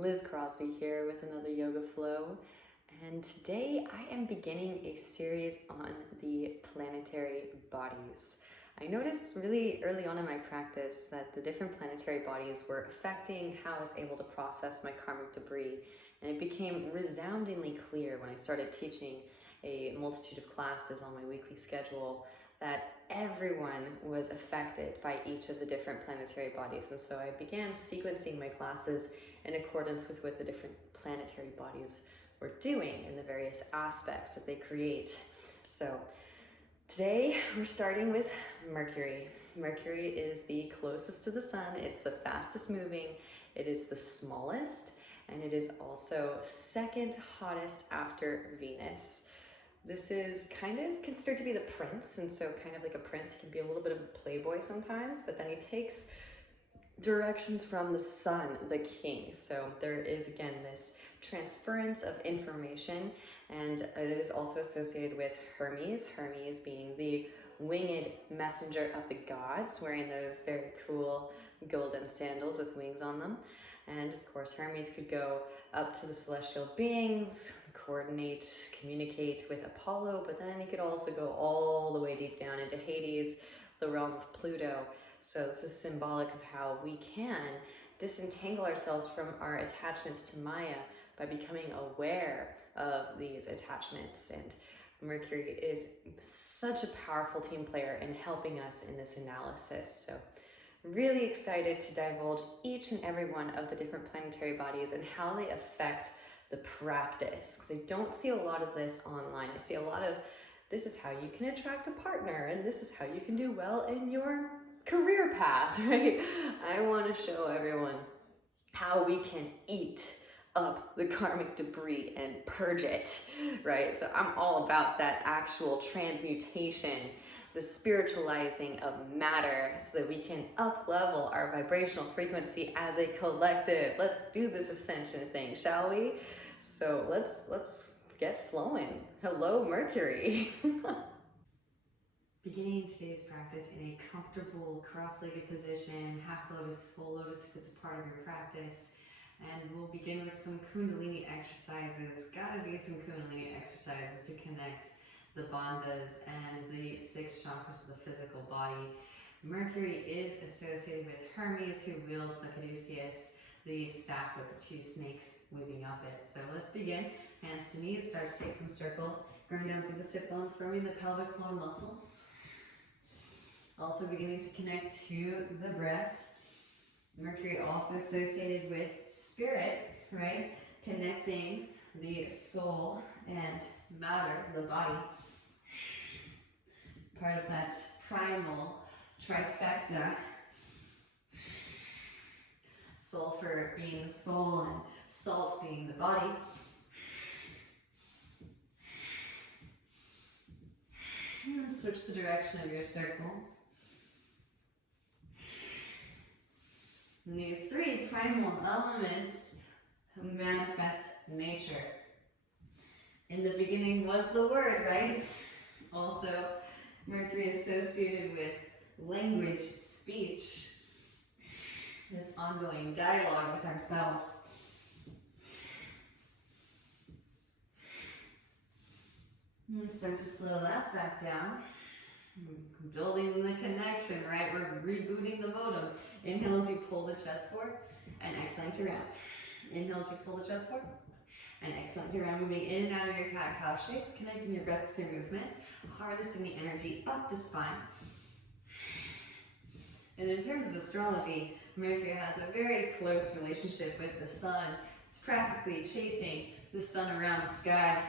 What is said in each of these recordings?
Liz Crosby here with another Yoga Flow, and today I am beginning a series on the planetary bodies. I noticed really early on in my practice that the different planetary bodies were affecting how I was able to process my karmic debris, and it became resoundingly clear when I started teaching a multitude of classes on my weekly schedule that everyone was affected by each of the different planetary bodies. And so I began sequencing my classes in accordance with what the different planetary bodies were doing and the various aspects that they create. So today we're starting with Mercury. Mercury is the closest to the sun, it's the fastest moving, it is the smallest, and it is also second hottest after Venus. This is kind of considered to be the prince, and so kind of like a prince, he can be a little bit of a playboy sometimes, but then he takes directions from the sun, the king. So there is again this transference of information, and it is also associated with Hermes, Hermes being the winged messenger of the gods, wearing those very cool golden sandals with wings on them. And of course, Hermes could go up to the celestial beings, coordinate, communicate with Apollo, but then he could also go all the way deep down into Hades, the realm of Pluto. So this is symbolic of how we can disentangle ourselves from our attachments to Maya by becoming aware of these attachments. And Mercury is such a powerful team player in helping us in this analysis. So really excited to divulge each and every one of the different planetary bodies and how they affect the practice, because I don't see a lot of this online. I see a lot of, this is how you can attract a partner, and this is how you can do well in your career path, right? I want to show everyone how we can eat up the karmic debris and purge it, right? So I'm all about that actual transmutation, the spiritualizing of matter, so that we can up-level our vibrational frequency as a collective. Let's do this ascension thing, shall we? So let's get flowing. Hello, Mercury. Beginning today's practice in a comfortable cross-legged position, half lotus, full lotus if it's a part of your practice. And we'll begin with some Kundalini exercises. Gotta do some Kundalini exercises to connect the bandhas and the 6 chakras of the physical body. Mercury is associated with Hermes, who wields the caduceus, the staff with the 2 snakes weaving up it. So let's begin. Hands to knees, start to take some circles. Going down through the sit bones, firming the pelvic floor muscles. Also beginning to connect to the breath. Mercury also associated with spirit, right? Connecting the soul and matter, the body. Part of that primal trifecta. Sulfur being the soul and salt being the body. And switch the direction of your circles. And these 3 primal elements manifest nature. In the beginning was the word, right? Also, Mercury associated with language, speech, this ongoing dialogue with ourselves. And start to slow that back down. Building the connection, right? We're rebooting the modem. Inhales, you pull the chest forward, and exhaling to round. Inhales, you pull the chest forward, and exhaling to round. Moving in and out of your cat-cow shapes, connecting your breath with your movements, harnessing the energy up the spine. And in terms of astrology, Mercury has a very close relationship with the sun. It's practically chasing the sun around the sky.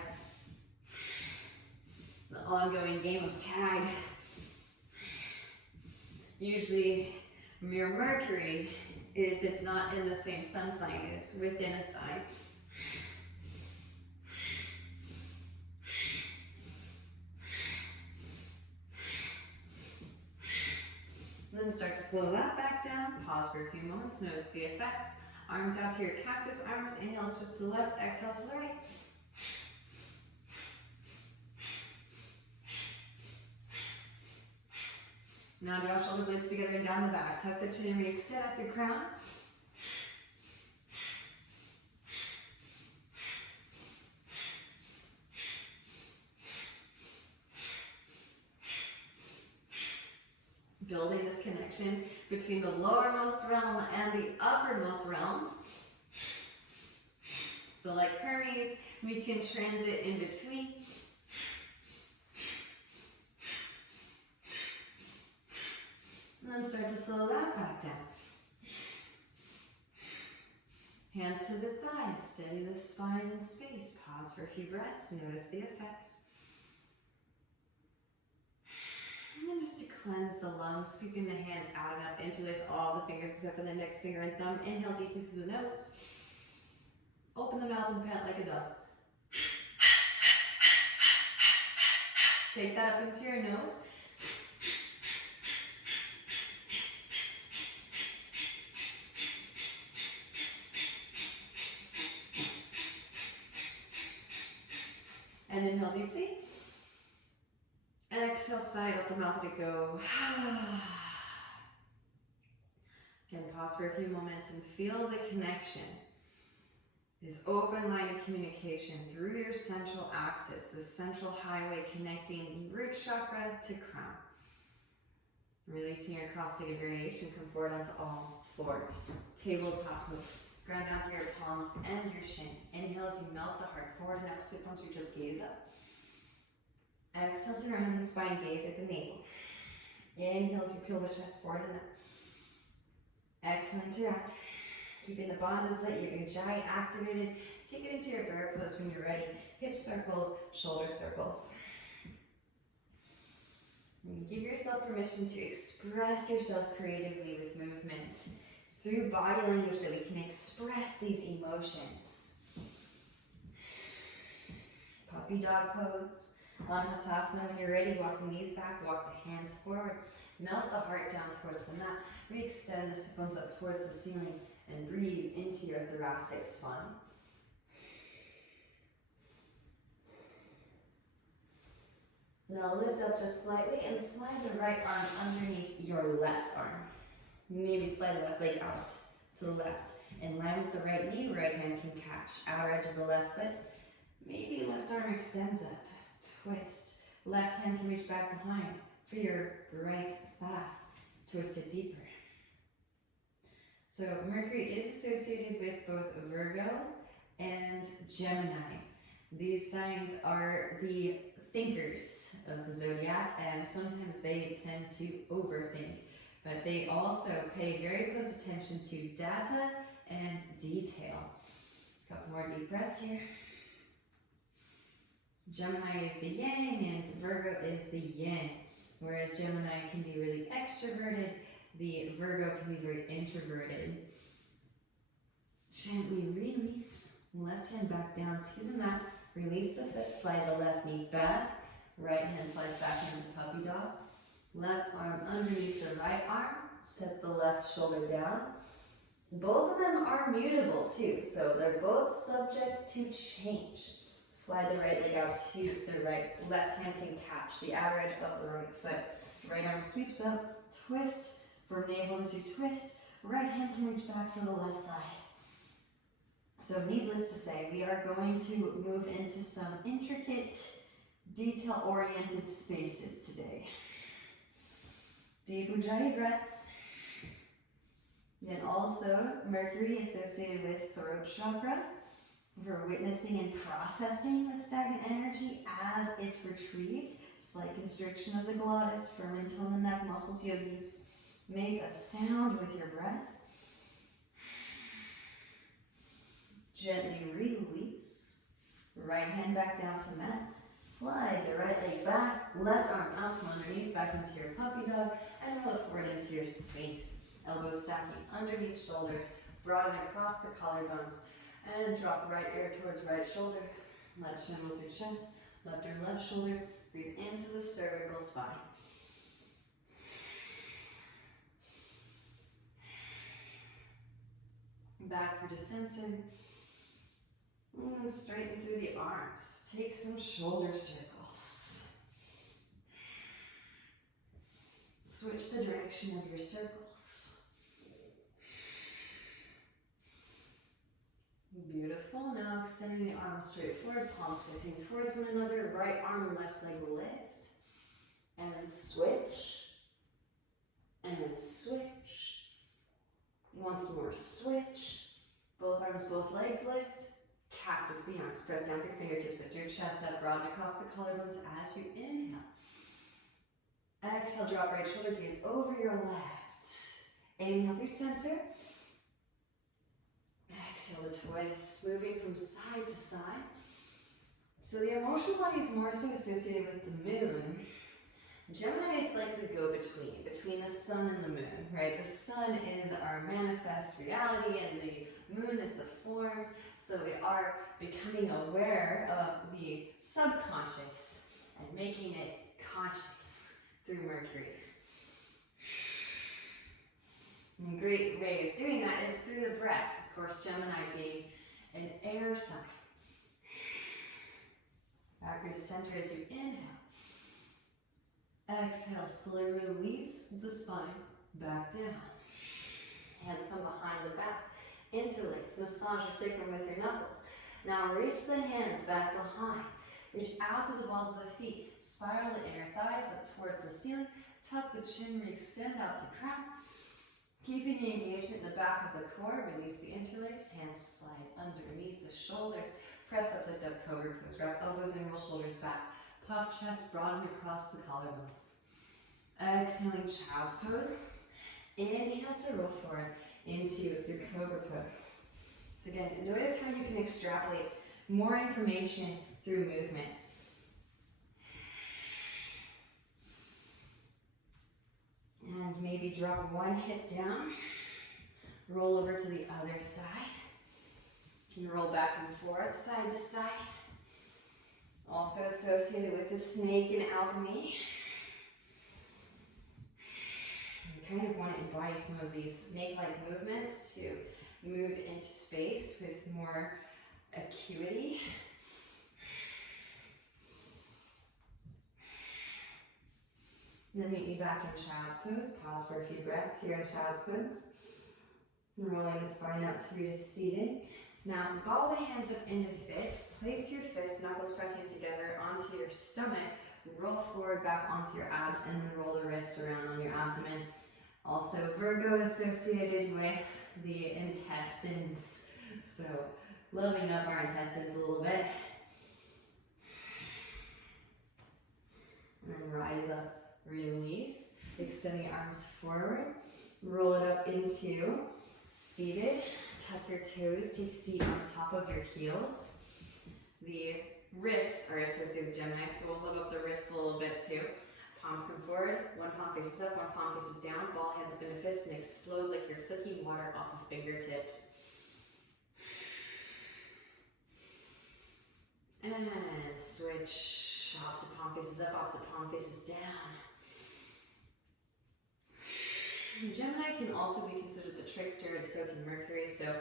The ongoing game of tag. Usually, your Mercury, if it's not in the same sun sign, is within a sign. Then start to slow that back down. Pause for a few moments. Notice the effects. Arms out to your cactus arms. Inhales just to the left. Exhale slowly. Now draw shoulder blades together and down the back. Tuck the chin and re-extend at the crown. connection between the lowermost realm and the uppermost realms. So like Hermes, we can transit in between. And then start to slow that back down. Hands to the thighs, steady the spine in space. Pause for a few breaths, notice the effects. And then just to cleanse the lungs, sweeping the hands out and up, interlace all the fingers except for the index finger and thumb. Inhale deeply through the nose. Open the mouth and pant like a dog. Take that up into your nose. And inhale deeply. Exhale, side out the mouth, let it go. Again, pause for a few moments and feel the connection. This open line of communication through your central axis, the central highway connecting root chakra to crown. Releasing your cross-legged variation, come forward onto all fours. Tabletop moves. Ground down through your palms and your shins. Inhale as you melt the heart forward and up, sit bones, reach up, gaze up. Exhale, turn around the spine, gaze at the navel. Inhale as you peel the chest forward and up. Exhale, interact. Keeping the bandhas lit, your ujjayi activated. Take it into your bear pose when you're ready. Hip circles, shoulder circles. And give yourself permission to express yourself creatively with movement. It's through body language that we can express these emotions. Puppy dog pose. Anhatasana, when you're ready, walk the knees back, walk the hands forward. Melt the heart down towards the mat. Re-extend the sit bones up towards the ceiling and breathe into your thoracic spine. Now lift up just slightly and slide the right arm underneath your left arm. Maybe slide the left leg out to the left. In line with the right knee, right hand can catch outer edge of the left foot. Maybe left arm extends up. Twist. Left hand can reach back behind for your right thigh. Twist it deeper. So Mercury is associated with both Virgo and Gemini. These signs are the thinkers of the zodiac, and sometimes they tend to overthink, but they also pay very close attention to data and detail. A couple more deep breaths here. Gemini is the yang and Virgo is the yin. Whereas Gemini can be really extroverted, the Virgo can be very introverted. Gently release. Left hand back down to the mat. Release the foot, slide the left knee back. Right hand slides back into puppy dog. Left arm underneath the right arm. Set the left shoulder down. Both of them are mutable too, so they're both subject to change. Slide the right leg out to the right. Left hand can catch the outer edge of the right foot. Right arm sweeps up, twist. For navel as you twist, right hand can reach back for the left thigh. So needless to say, we are going to move into some intricate, detail-oriented spaces today. Deep Ujjayi breaths. Then also Mercury associated with throat chakra. For witnessing and processing the stagnant energy as it's retrieved. Slight constriction of the glottis, firm and tone the neck muscles, yogis. Make a sound with your breath. Gently release. Right hand back down to mat. Slide the right leg back, left arm out from underneath, back into your puppy dog, and roll it forward into your sphinx. Elbows stacking underneath shoulders, broaden across the collarbones. And drop right ear towards right shoulder. Left chin with your chest. Left ear, left shoulder. Breathe into the cervical spine. Back through to center. And straighten through the arms. Take some shoulder circles. Switch the direction of your circles. Beautiful. Now extending the arms straight forward, palms facing towards one another. Right arm, left leg lift. And then switch. And then switch. Once more, switch. Both arms, both legs lift. Cactus the arms. Press down with your fingertips, lift your chest up, broaden across the collarbones as you inhale. Exhale, drop right shoulder, gaze over your left. Inhale through center. Exhale to twist, moving from side to side. So the emotional body is more so associated with the moon. Gemini is like the go-between the sun and the moon, right? The sun is our manifest reality and the moon is the forms. So we are becoming aware of the subconscious and making it conscious through Mercury. And a great way of doing that is through the breath. Of course, Gemini being an air sign. Back through the center as you inhale. Exhale, slowly release the spine back down. Hands come behind the back. Interlace, massage your sacrum with your knuckles. Now reach the hands back behind. Reach out through the balls of the feet. Spiral the inner thighs up towards the ceiling. Tuck the chin, re-extend out the crown. Keeping the engagement in the back of the core. Release the interlace. Hands slide underneath the shoulders. Press up the duck cobra pose. Wrap elbows and roll shoulders back. Puff chest, broaden across the collarbones. Exhaling, child's pose. Inhale to roll forward into your cobra pose. So again, notice how you can extrapolate more information through movement. And maybe drop one hip down. Roll over to the other side. You can roll back and forth, side to side. Also associated with the snake in alchemy. You kind of want to embody some of these snake-like movements to move into space with more acuity. Then meet me back in child's pose. Pause for a few breaths here in child's pose. Rolling the spine up through to seated. Now, ball the hands up into fists. Place your fists, knuckles pressing together onto your stomach. Roll forward back onto your abs and then roll the wrist around on your abdomen. Also, Virgo associated with the intestines. So, loving up our intestines a little bit. And then rise up, release. Extend the arms forward. Roll it up into seated. Tuck your toes, take a seat on top of your heels. The wrists are associated with Gemini, so we'll lift up the wrists a little bit too. Palms come forward, one palm faces up, one palm faces down, ball hands up into fists and explode like you're flicking water off of fingertips. And switch, opposite palm faces up, opposite palm faces down. Gemini can also be considered the trickster and stoking Mercury, so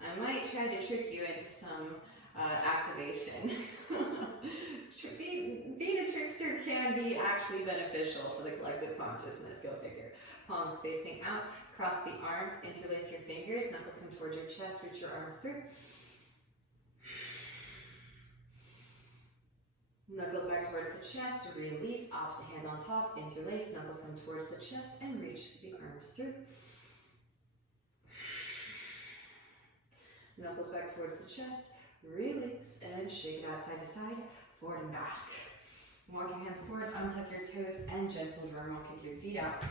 I might try to trick you into some activation. Being a trickster can be actually beneficial for the collective consciousness. Go figure. Palms facing out, cross the arms, interlace your fingers, knuckles come towards your chest, reach your arms through. Knuckles back towards the chest, release, opposite hand on top, interlace, knuckles come towards the chest, and reach the arms through. Knuckles back towards the chest, release, and shake it out side to side, forward and back. Walk your hands forward, untuck your toes, and gentle drum roll, kick your feet out.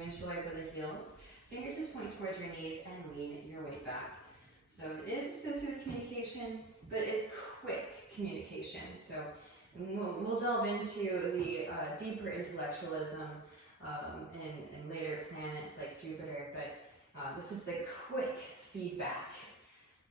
Windshield wiper the heels. Fingertips point towards your knees and lean your weight back. So it is associated with communication, but it's quick communication. So we'll delve into the deeper intellectualism in later planets like Jupiter, but this is the quick feedback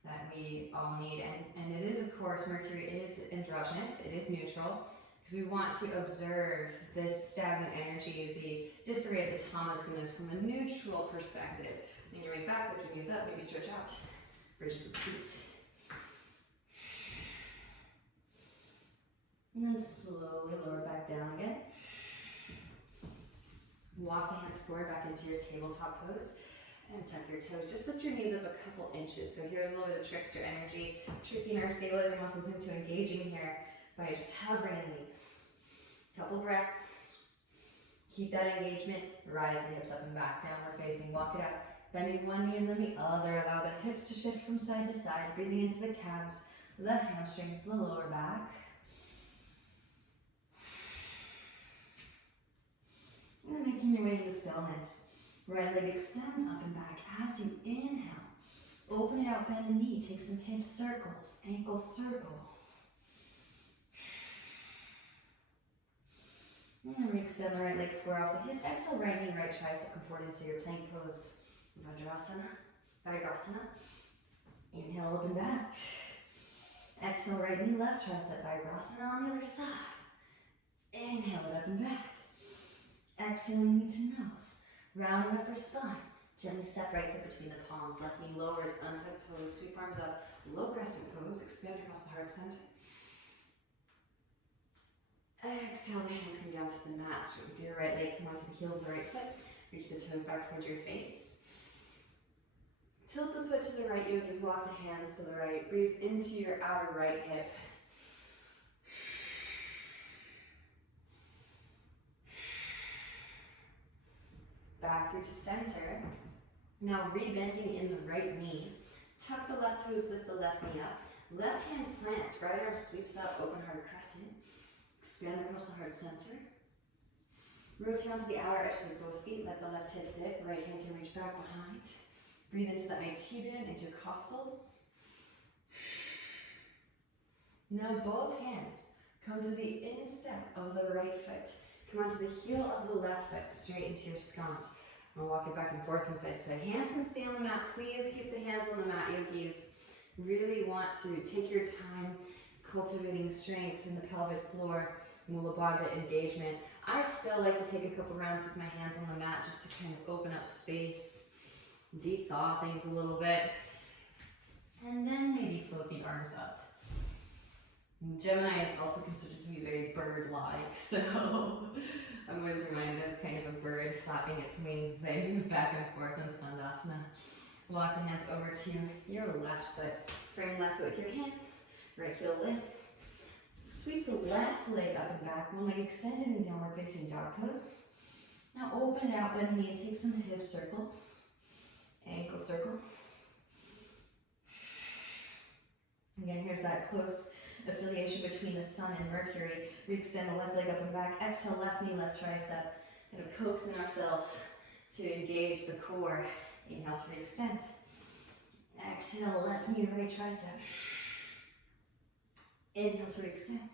that we all need. And it is, of course, Mercury is androgynous, it is neutral, because we want to observe this stagnant energy, the disarray of the tamas, gunas from a neutral perspective. Lean your weight back, lift your knees up, maybe stretch out. Bridges of feet. And then slowly lower back down again. Walk the hands forward back into your tabletop pose and tuck your toes. Just lift your knees up a couple inches. So here's a little bit of trickster energy, tricking our stabilizer muscles into engaging here by just hovering in these. Couple breaths. Keep that engagement. Rise the hips up and back, downward facing. Walk it out. Bending one knee and then the other. Allow the hips to shift from side to side. Breathing into the calves, the hamstrings, the lower back. And then making your way into stillness. Right leg extends up and back as you inhale. Open it out, bend the knee. Take some hip circles, ankle circles. And then re-extend the right leg, square off the hip. Exhale, right knee, right tricep, come forward into your plank pose. Vajrasana. Inhale, up and back. Exhale, right knee, left tricep, Vajrasana on the other side. Inhale it up and back. Exhaling knee to nose. Round upper spine. Gently step right foot between the palms. Left knee lowers, untuck toes, sweep arms up. Low crescent pose. Expand across the heart center. Exhale, the hands come down to the mat. Straighten your right leg, come onto the heel of the right foot. Reach the toes back towards your face. Tilt the foot to the right, yogis. Walk the hands to the right. Breathe into your outer right hip. Back through to center. Now rebending in the right knee. Tuck the left toes, lift the left knee up. Left hand plants, right arm sweeps up, open heart crescent. Expand across the heart center. Rotate onto the outer edges of both feet, let the left hip dip, right hand can reach back behind. Breathe into the IT band, intercostals. Now both hands come to the instep of the right foot. Come onto the heel of the left foot, straight into your skant. I'm going to walk it back and forth from side to side. Hands can stay on the mat. Please keep the hands on the mat, yogis. Really want to take your time cultivating strength in the pelvic floor, Mula Bandha engagement. I still like to take a couple rounds with my hands on the mat just to kind of open up space, de-thaw things a little bit, and then maybe float the arms up. Gemini is also considered to be very bird-like, so I'm always reminded of kind of a bird flapping its wings as I move back and forth in Sandasana. Walk the hands over to your left foot. Frame left foot with your hands. Right heel lifts. Sweep the left leg up and back. One leg extended in downward facing dog pose. Now open it out, bend the knee, and take some hip circles. Ankle circles. Again, here's that close affiliation between the sun and Mercury. Re-extend the left leg up and back. Exhale, left knee, left tricep. Kind of coaxing ourselves to engage the core. Inhale to re-extend. Exhale, left knee, right tricep. Inhale to re-extend.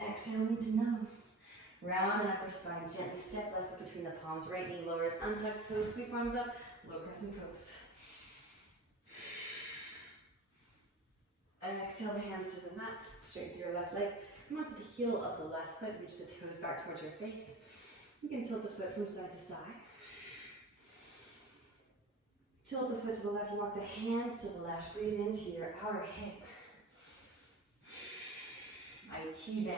Exhale, knee to nose. Round and upper spine. Gently step left foot between the palms. Right knee lowers. Untuck toes. Sweep arms up. Low crescent pose. And exhale the hands to the mat. Straighten your left leg. Come onto the heel of the left foot. Reach the toes back towards your face. You can tilt the foot from side to side. Tilt the foot to the left. Walk the hands to the left. Breathe into your outer hip. IT band.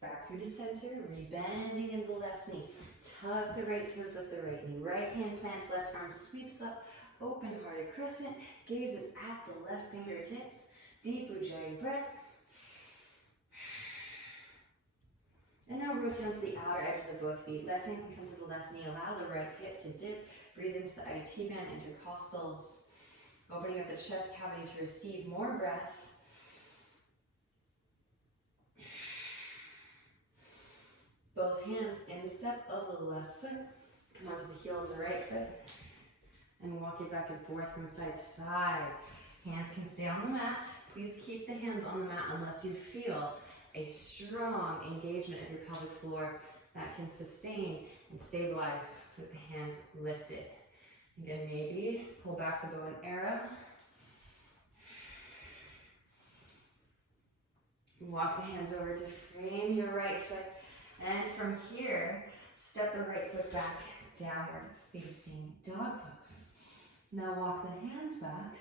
Back through to center, rebending in the left knee. Tuck the right toes, lift the right knee. Right hand plants, left arm sweeps up. Open hearted crescent. Gaze is at the left fingertips. Deep ujjayi breaths. And now rotate onto the outer edges of both feet. Left hand can come to the left knee. Allow the right hip to dip. Breathe into the IT band, intercostals. Opening up the chest cavity to receive more breath. Both hands instep of the left foot. Come onto the heel of the right foot. And walk it back and forth from side to side. Hands can stay on the mat. Please keep the hands on the mat unless you feel a strong engagement of your pelvic floor that can sustain and stabilize with the hands lifted. Again, maybe pull back the bow and arrow. Walk the hands over to frame your right foot. And from here, step the right foot back, downward facing dog pose. Now walk the hands back,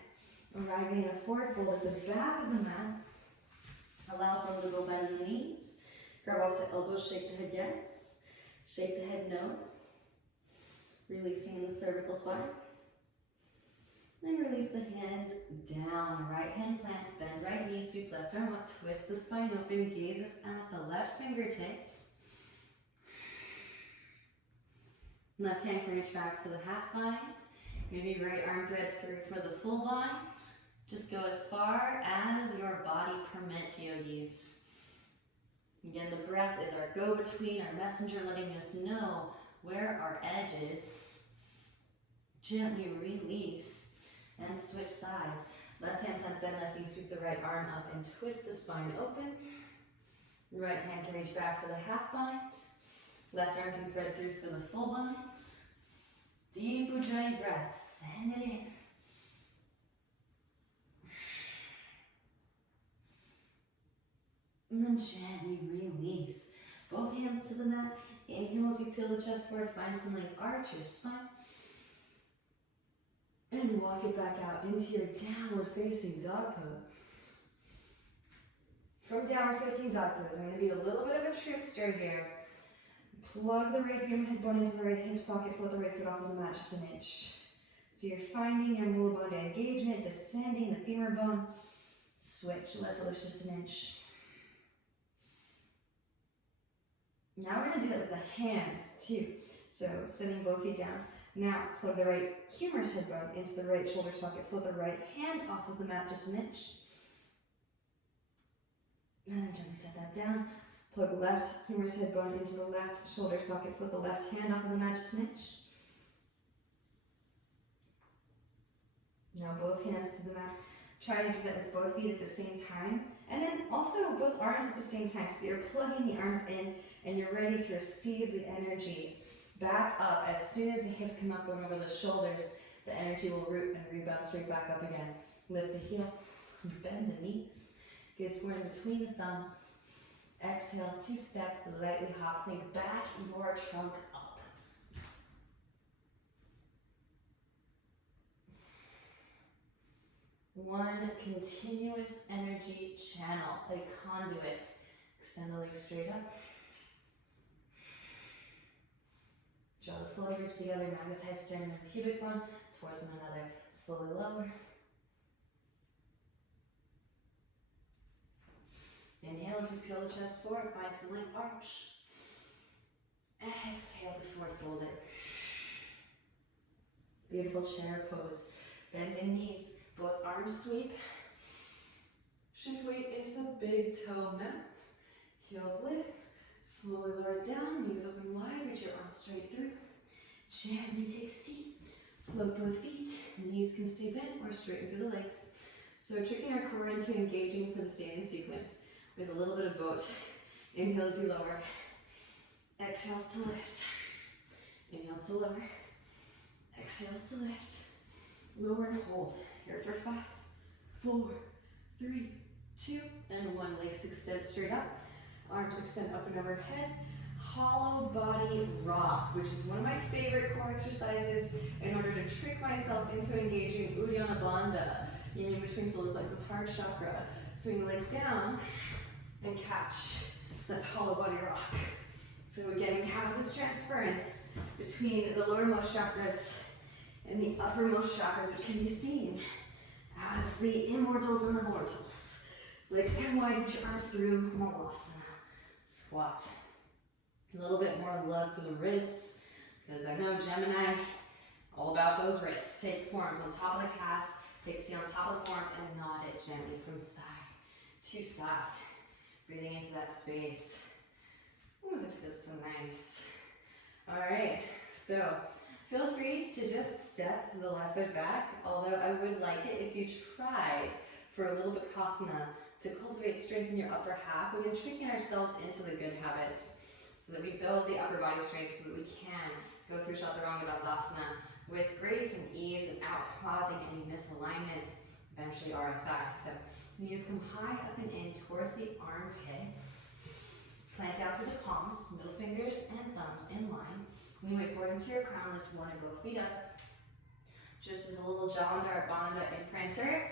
arriving in a forward fold at the back of the mat. Allow for a little bend in the knees. Grab opposite elbows, shake the head yes. Shake the head no. Releasing the cervical spine. Then release the hands down. Right hand plants, bend right knee, sweep left arm up, twist the spine open, gazes at the left fingertips. Left hand can reach back for the half bind. Maybe right arm threads through for the full bind. Just go as far as your body permits, yogis. Again, the breath is our go-between, our messenger, letting us know where our edge is. Gently release and switch sides. Left hand plants, bend left knee, sweep the right arm up and twist the spine open. Right hand can reach back for the half bind. Left arm can thread through for the full bind. Deep Ujjayi breath, send it in. And then gently release. Both hands to the mat. Inhale as you peel the chest forward, find some length, arch your spine. And walk it back out into your downward facing dog pose. From downward facing dog pose, I'm going to be a little bit of a trickster here. Plug the right femur head bone into the right hip socket, float the right foot off of the mat just an inch. So you're finding your mula bandha engagement, descending the femur bone. Switch, left foot lifts just an inch. Now we're going to do that with the hands too. So sitting both feet down. Now plug the right humerus head bone into the right shoulder socket, float the right hand off of the mat just an inch. And then gently set that down. Plug left humerus head bone into the left shoulder socket, float the left hand off of the mat just an inch. Now both hands to the mat. Try to do that with both feet at the same time. And then also both arms at the same time. So you're plugging the arms in and you're ready to receive the energy back up. As soon as the hips come up and over the shoulders, the energy will root and rebound straight back up again. Lift the heels, bend the knees, gaze forward in between the thumbs. Exhale, two-step, lightly hop, think back your trunk up. One continuous energy channel, a conduit. Extend the legs straight up. Draw the floating ribs together, magnetize sternum and pubic bone towards one another. Slowly lower. Inhale as you peel the chest forward, find some length, arch. Exhale to forward fold it. Beautiful chair pose. Bending knees, both arms sweep. Shift weight into the big toe mounts. Heels lift. Slowly lower it down, knees open wide, reach your arms straight through. Gently take a seat. Float both feet. Knees can stay bent or straighten through the legs. So tricking our core into engaging for the standing sequence with a little bit of boat. Inhale as you lower. Exhales to lift. Inhales to lower. Exhales to lift. Lower and hold. Here for 5, 4, 3, 2, and 1. Legs extend straight up. Arms extend up and overhead. Hollow body rock, which is one of my favorite core exercises in order to trick myself into engaging Uddiyana Bandha, union between solar plexus, heart chakra. Swing the legs down and catch that hollow body rock. So again, we have this transference between the lowermost chakras and the uppermost chakras, which can be seen as the immortals and the mortals. Legs hang wide, reach your arms through, Malasana. Squat. A little bit more love for the wrists, because I know Gemini, all about those wrists. Take forearms on top of the calves, take a seat on top of the forearms, and nod it gently from side to side. Breathing into that space. Ooh, that feels so nice. All right, so feel free to just step the left foot back, although I would like it if you tried for a little bit Bakasana to cultivate strength in your upper half. We've been tricking ourselves into the good habits so that we build the upper body strength so that we can go through Chaturanga Dandasana with grace and ease without causing any misalignments, eventually RSI. So knees come high up and in towards the armpits. Plant out through the palms, middle fingers and thumbs in line. Lean weight forward into your crown, lift one and both feet up. Just as a little Jalandhara Bandha imprinter,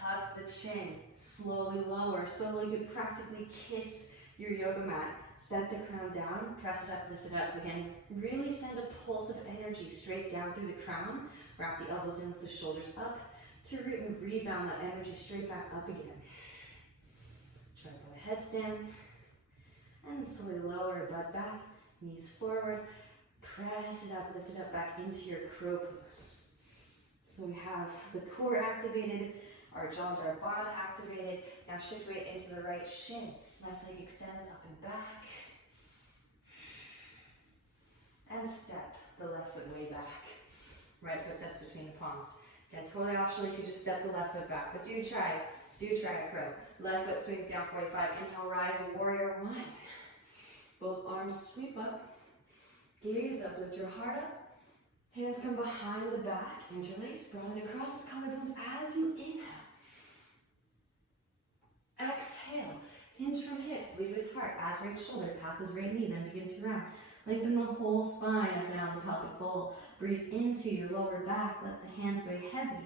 tuck the chin, slowly lower, so you could practically kiss your yoga mat. Set the crown down, press it up, lift it up. Again, really send a pulse of energy straight down through the crown. Wrap the elbows in with the shoulders up. to rebound that energy straight back up again. Tripod headstand, and then slowly lower your butt back, knees forward, press it up, lift it up back into your crow pose. So we have the core activated, our jaw, our bod activated. Now shift weight into the right shin. Left leg extends up and back. And step the left foot way back. Right foot steps between the palms. Again, totally optional, you could just step the left foot back, but do try a crow. Left foot swings down 45, inhale, rise, warrior one. Both arms sweep up, gaze up, lift your heart up. Hands come behind the back, interlace, broaden across the collarbones as you inhale. Exhale, hinge from hips, lead with heart, as right shoulder passes right knee, then begin to round. Lengthen the whole spine up and down the pelvic bowl. Breathe into your lower back, let the hands weigh heavy.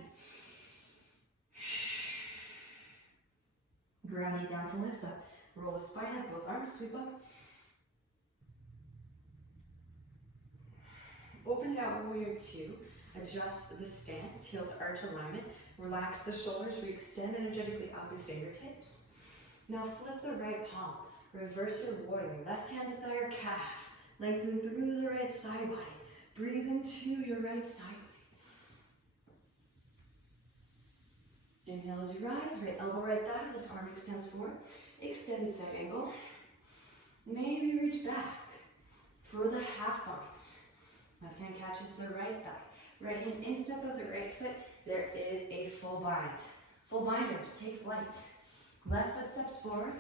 Grounding down to lift up. Roll the spine up, both arms sweep up. Open it out, warrior two. Adjust the stance, heels to arch alignment. Relax the shoulders, re-extend energetically out your fingertips. Now flip the right palm. Reverse your warrior. Left hand to thigh or calf. Lengthen through the right side body. Breathe into your right side body. Inhale as you rise, right elbow, right thigh, left arm extends forward. Extended side angle. Maybe reach back for the half bind. Left hand catches the right thigh. Right hand instep of the right foot. There is a full bind. Full binders, take flight. Left foot steps forward.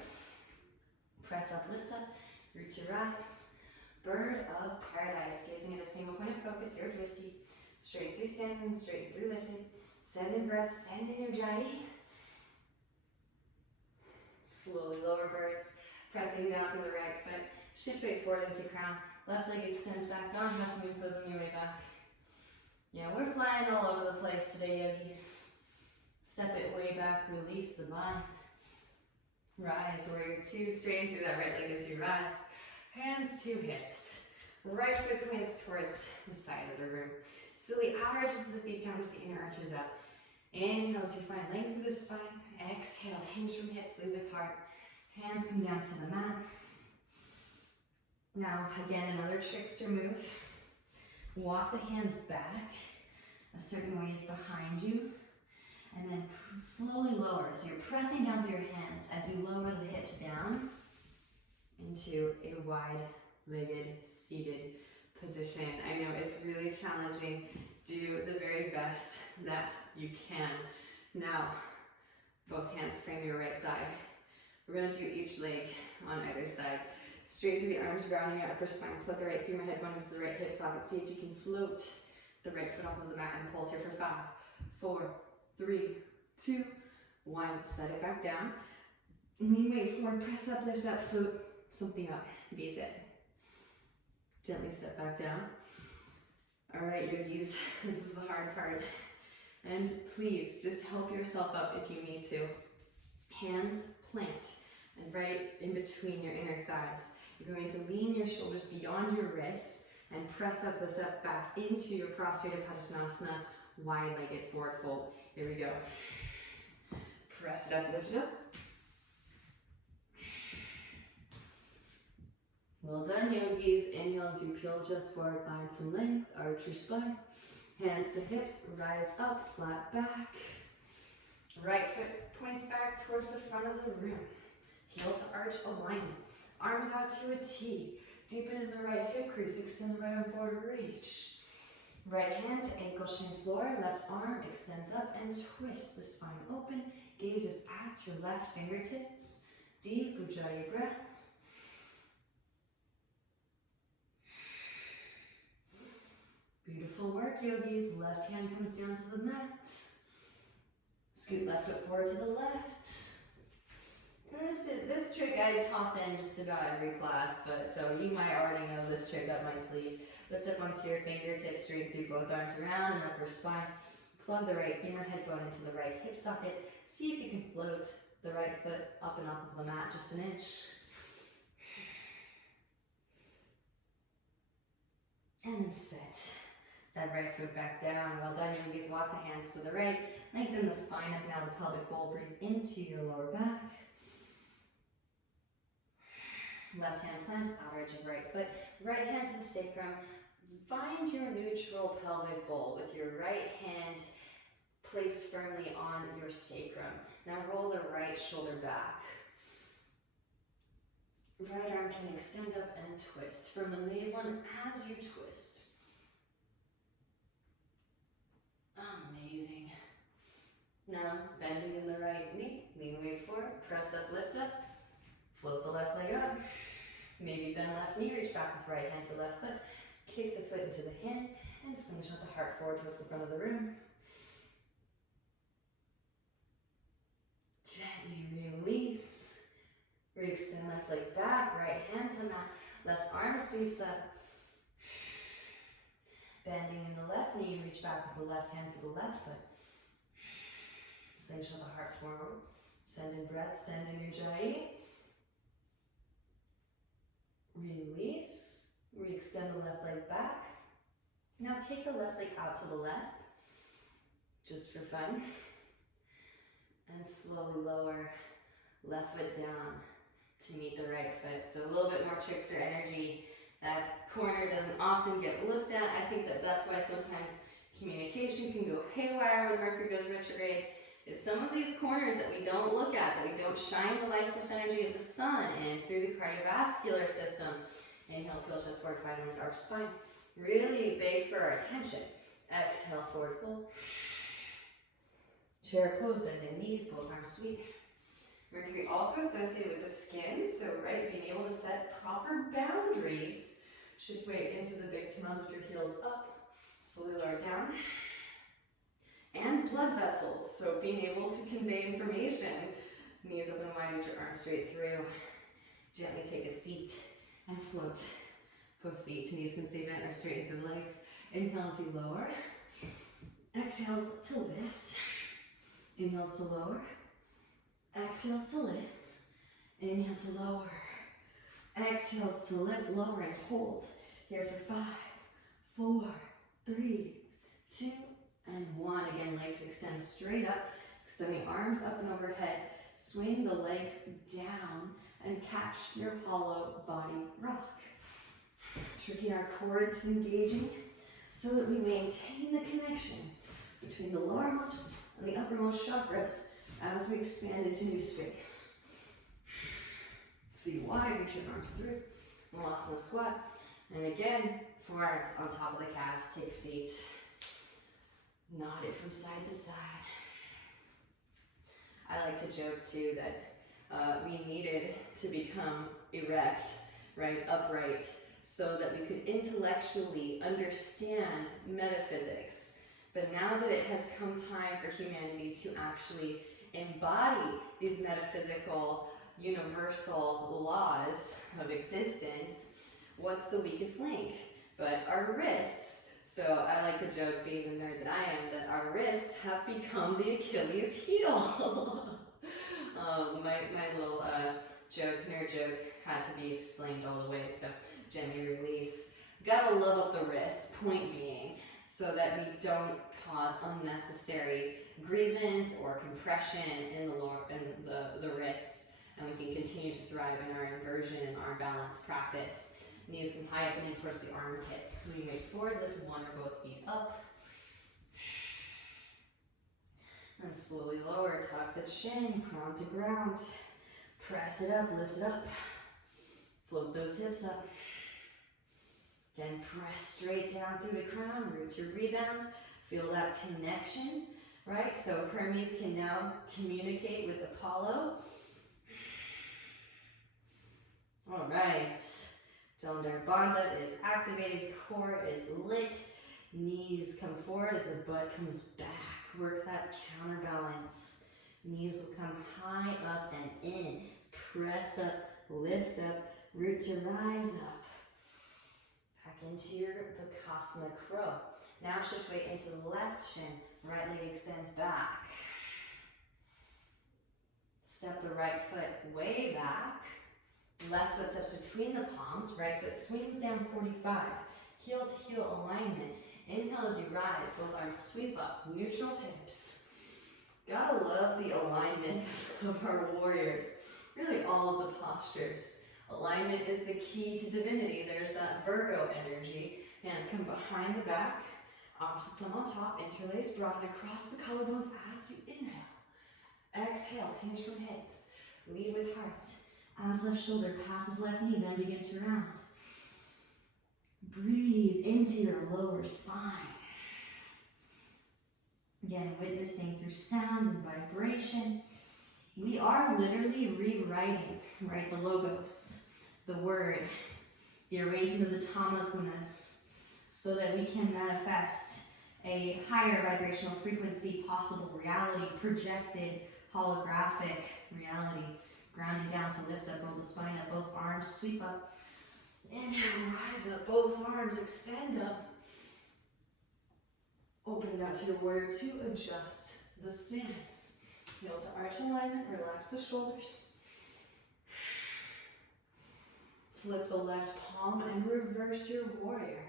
Press up, lift up, root to rise. Bird of paradise, gazing at a single point of focus, your twisty. Straight through standing, straight through lifted. Send in breath, send in your jai. Slowly lower birds, pressing down through the right foot. Shift weight forward into crown. Left leg extends back, arm half moon, posing your way back. Yeah, we're flying all over the place today, yogis. Step it way back, release the mind. Rise, warrior two, straighten through that right leg as you rise. Hands to hips. Right foot points towards the side of the room. Slowly outer edges of the feet down to the inner arches up. Inhale as you find length of the spine. Exhale, hinge from hips, lead with heart. Hands come down to the mat. Now, again, another trickster move. Walk the hands back a certain ways behind you. And then slowly lower. So you're pressing down through your hands as you lower the hips down into a wide-legged seated position. I know it's really challenging. Do the very best that you can. Now, both hands frame your right thigh. We're going to do each leg on either side. Straight through the arms, grounding your upper spine. Flip the right femur head bone into the right hip socket. See if you can float the right foot off of the mat and pulse here for 5, 4, 3, 2, 1. Set it back down. Lean weight forward, press up, lift up, float something up. Base it. Gently step back down. All right, yogis, this is the hard part. And please, just help yourself up if you need to. Hands plant and right in between your inner thighs. You're going to lean your shoulders beyond your wrists and press up, lift up, back into your prostrate Padasana, wide-legged forward fold. Here we go. Press it up, lift it up. Well done, yogis. Inhale as you peel just forward, find some length, arch your spine. Hands to hips, rise up, flat back. Right foot points back towards the front of the room. Heel to arch alignment. Arms out to a T. Deepen in the right hip crease, extend the right arm forward, reach. Right hand to ankle shin floor, left arm extends up and twist the spine open. Gaze is at your left fingertips. Deep Ujjayi breaths. Beautiful work, yogis. Left hand comes down to the mat. Scoot left foot forward to the left. And this trick I toss in just about every class, but so you might already know this trick up my sleeve. Lift up onto your fingertips, straight through both arms around and upper spine. Plug the right femur head bone into the right hip socket. See if you can float the right foot up and off of the mat just an inch. And then set. That right foot back down. Well done, yogis. Walk the hands to the right. Lengthen the spine up now, the pelvic bowl. Breathe into your lower back. Left hand plants, outer edge of right foot. Right hand to the sacrum. Find your neutral pelvic bowl with your right hand placed firmly on your sacrum. Now roll the right shoulder back. Right arm can extend up and twist. From the navel as you twist. Amazing. Now bending in the right knee, lean weight forward, press up, lift up, float the left leg up. Maybe bend left knee, reach back with right hand for left foot, kick the foot into the hand, and slingshot the heart forward towards the front of the room. Gently release. Re-extend left leg back, right hand to mat, left arm sweeps up. Bending in the left knee, reach back with the left hand for the left foot. Slingshot the heart forward. Send in breath, send in Ujjayi. Release. Re-extend the left leg back. Now kick the left leg out to the left, just for fun. And slowly lower left foot down to meet the right foot. So a little bit more trickster energy. That corner doesn't often get looked at. I think that's why sometimes communication can go haywire when Mercury goes retrograde. Is some of these corners that we don't look at, that we don't shine the life force energy of the sun in through the cardiovascular system. Inhale, peel chest forward, find length, arch spine. Really begs for our attention. Exhale, forward fold. Chair pose, bending knees, both arms sweep. Mercury also associated with the skin, so right, being able to set proper boundaries. Shift weight into the big tamas with your heels up, slowly lower down. And blood vessels, so being able to convey information. Knees up and wide, reach your arms straight through. Gently take a seat and float. Both feet, knees can stay bent or straighten through the legs. Inhale to lower. Exhales to lift. Inhales to lower. Exhales to lift. Inhale to lower. Exhales to lift, lower, and hold. Here for 5, 4, 3, 2, and 1. Again, legs extend straight up. Extending arms up and overhead. Swing the legs down and catch your hollow body rock. Tricking our core into engaging so that we maintain the connection between the lowermost and the uppermost chakras as we expand into new space. Feet wide, reach your arms through. Malasana squat. And again, forearms on top of the calves. Take a seat. Nod it from side to side. I like to joke too that we needed to become erect, right, upright, so that we could intellectually understand metaphysics. But now that it has come time for humanity to actually embody these metaphysical, universal laws of existence, what's the weakest link? But our wrists. So I like to joke, being the nerd that I am, that our wrists have become the Achilles heel. My little nerd joke had to be explained all the way, so gently release. Gotta love up the wrists, point being, so that we don't cause unnecessary grievance or compression in the wrists, and we can continue to thrive in our inversion and our balance practice. Knees come high up and in towards the armpits. Lean weight forward, lift one or both feet up. And slowly lower, tuck the chin, crown to ground. Press it up, lift it up. Float those hips up. Again, press straight down through the crown, root to rebound. Feel that connection, right? So Hermes can now communicate with Apollo. All right. Jalandhara Bandha is activated, core is lit, knees come forward as the butt comes back. Work that counterbalance. Knees will come high up and in. Press up, lift up, root to rise up. Back into your Bakasana Crow. Now shift weight into the left shin. Right leg extends back. Step the right foot way back. Left foot steps between the palms, right foot swings down 45. Heel to heel alignment. Inhale as you rise, both arms sweep up, neutral hips. Gotta love the alignments of our warriors. Really all of the postures. Alignment is the key to divinity. There's that Virgo energy. Hands come behind the back, opposite thumb on top, interlace, broaden across the collarbones as you inhale. Exhale, hinge from hips. Lead with heart. As left shoulder passes left knee, then begin to round. Breathe into your lower spine. Again, witnessing through sound and vibration. We are literally rewriting, right, the logos, the word, the arrangement of the tamas, gunas, so that we can manifest a higher vibrational frequency, possible reality, projected, holographic reality. Grounding down to lift up, roll the spine up, both arms sweep up. Inhale, rise up, both arms extend up. Open it out to your warrior two, adjust the stance. Heel to arch alignment, relax the shoulders. Flip the left palm and reverse your warrior.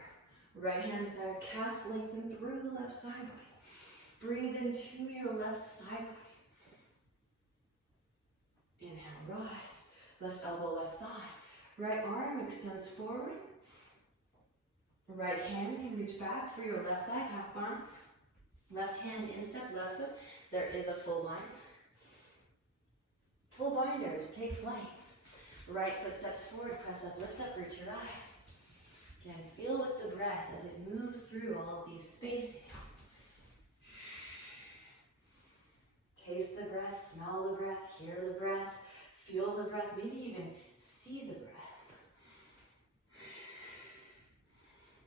Right hand to thigh calf, lengthen through the left side body. Breathe into your left side body. Inhale, rise. Left elbow, left thigh. Right arm extends forward. Right hand can reach back for your left thigh, half bind. Left hand instep, left foot. There is a full bind. Full binders, take flight. Right foot steps forward, press up, lift up, root your eyes. Again, feel with the breath as it moves through all of these spaces. Taste the breath, smell the breath, hear the breath, feel the breath, maybe even see the breath.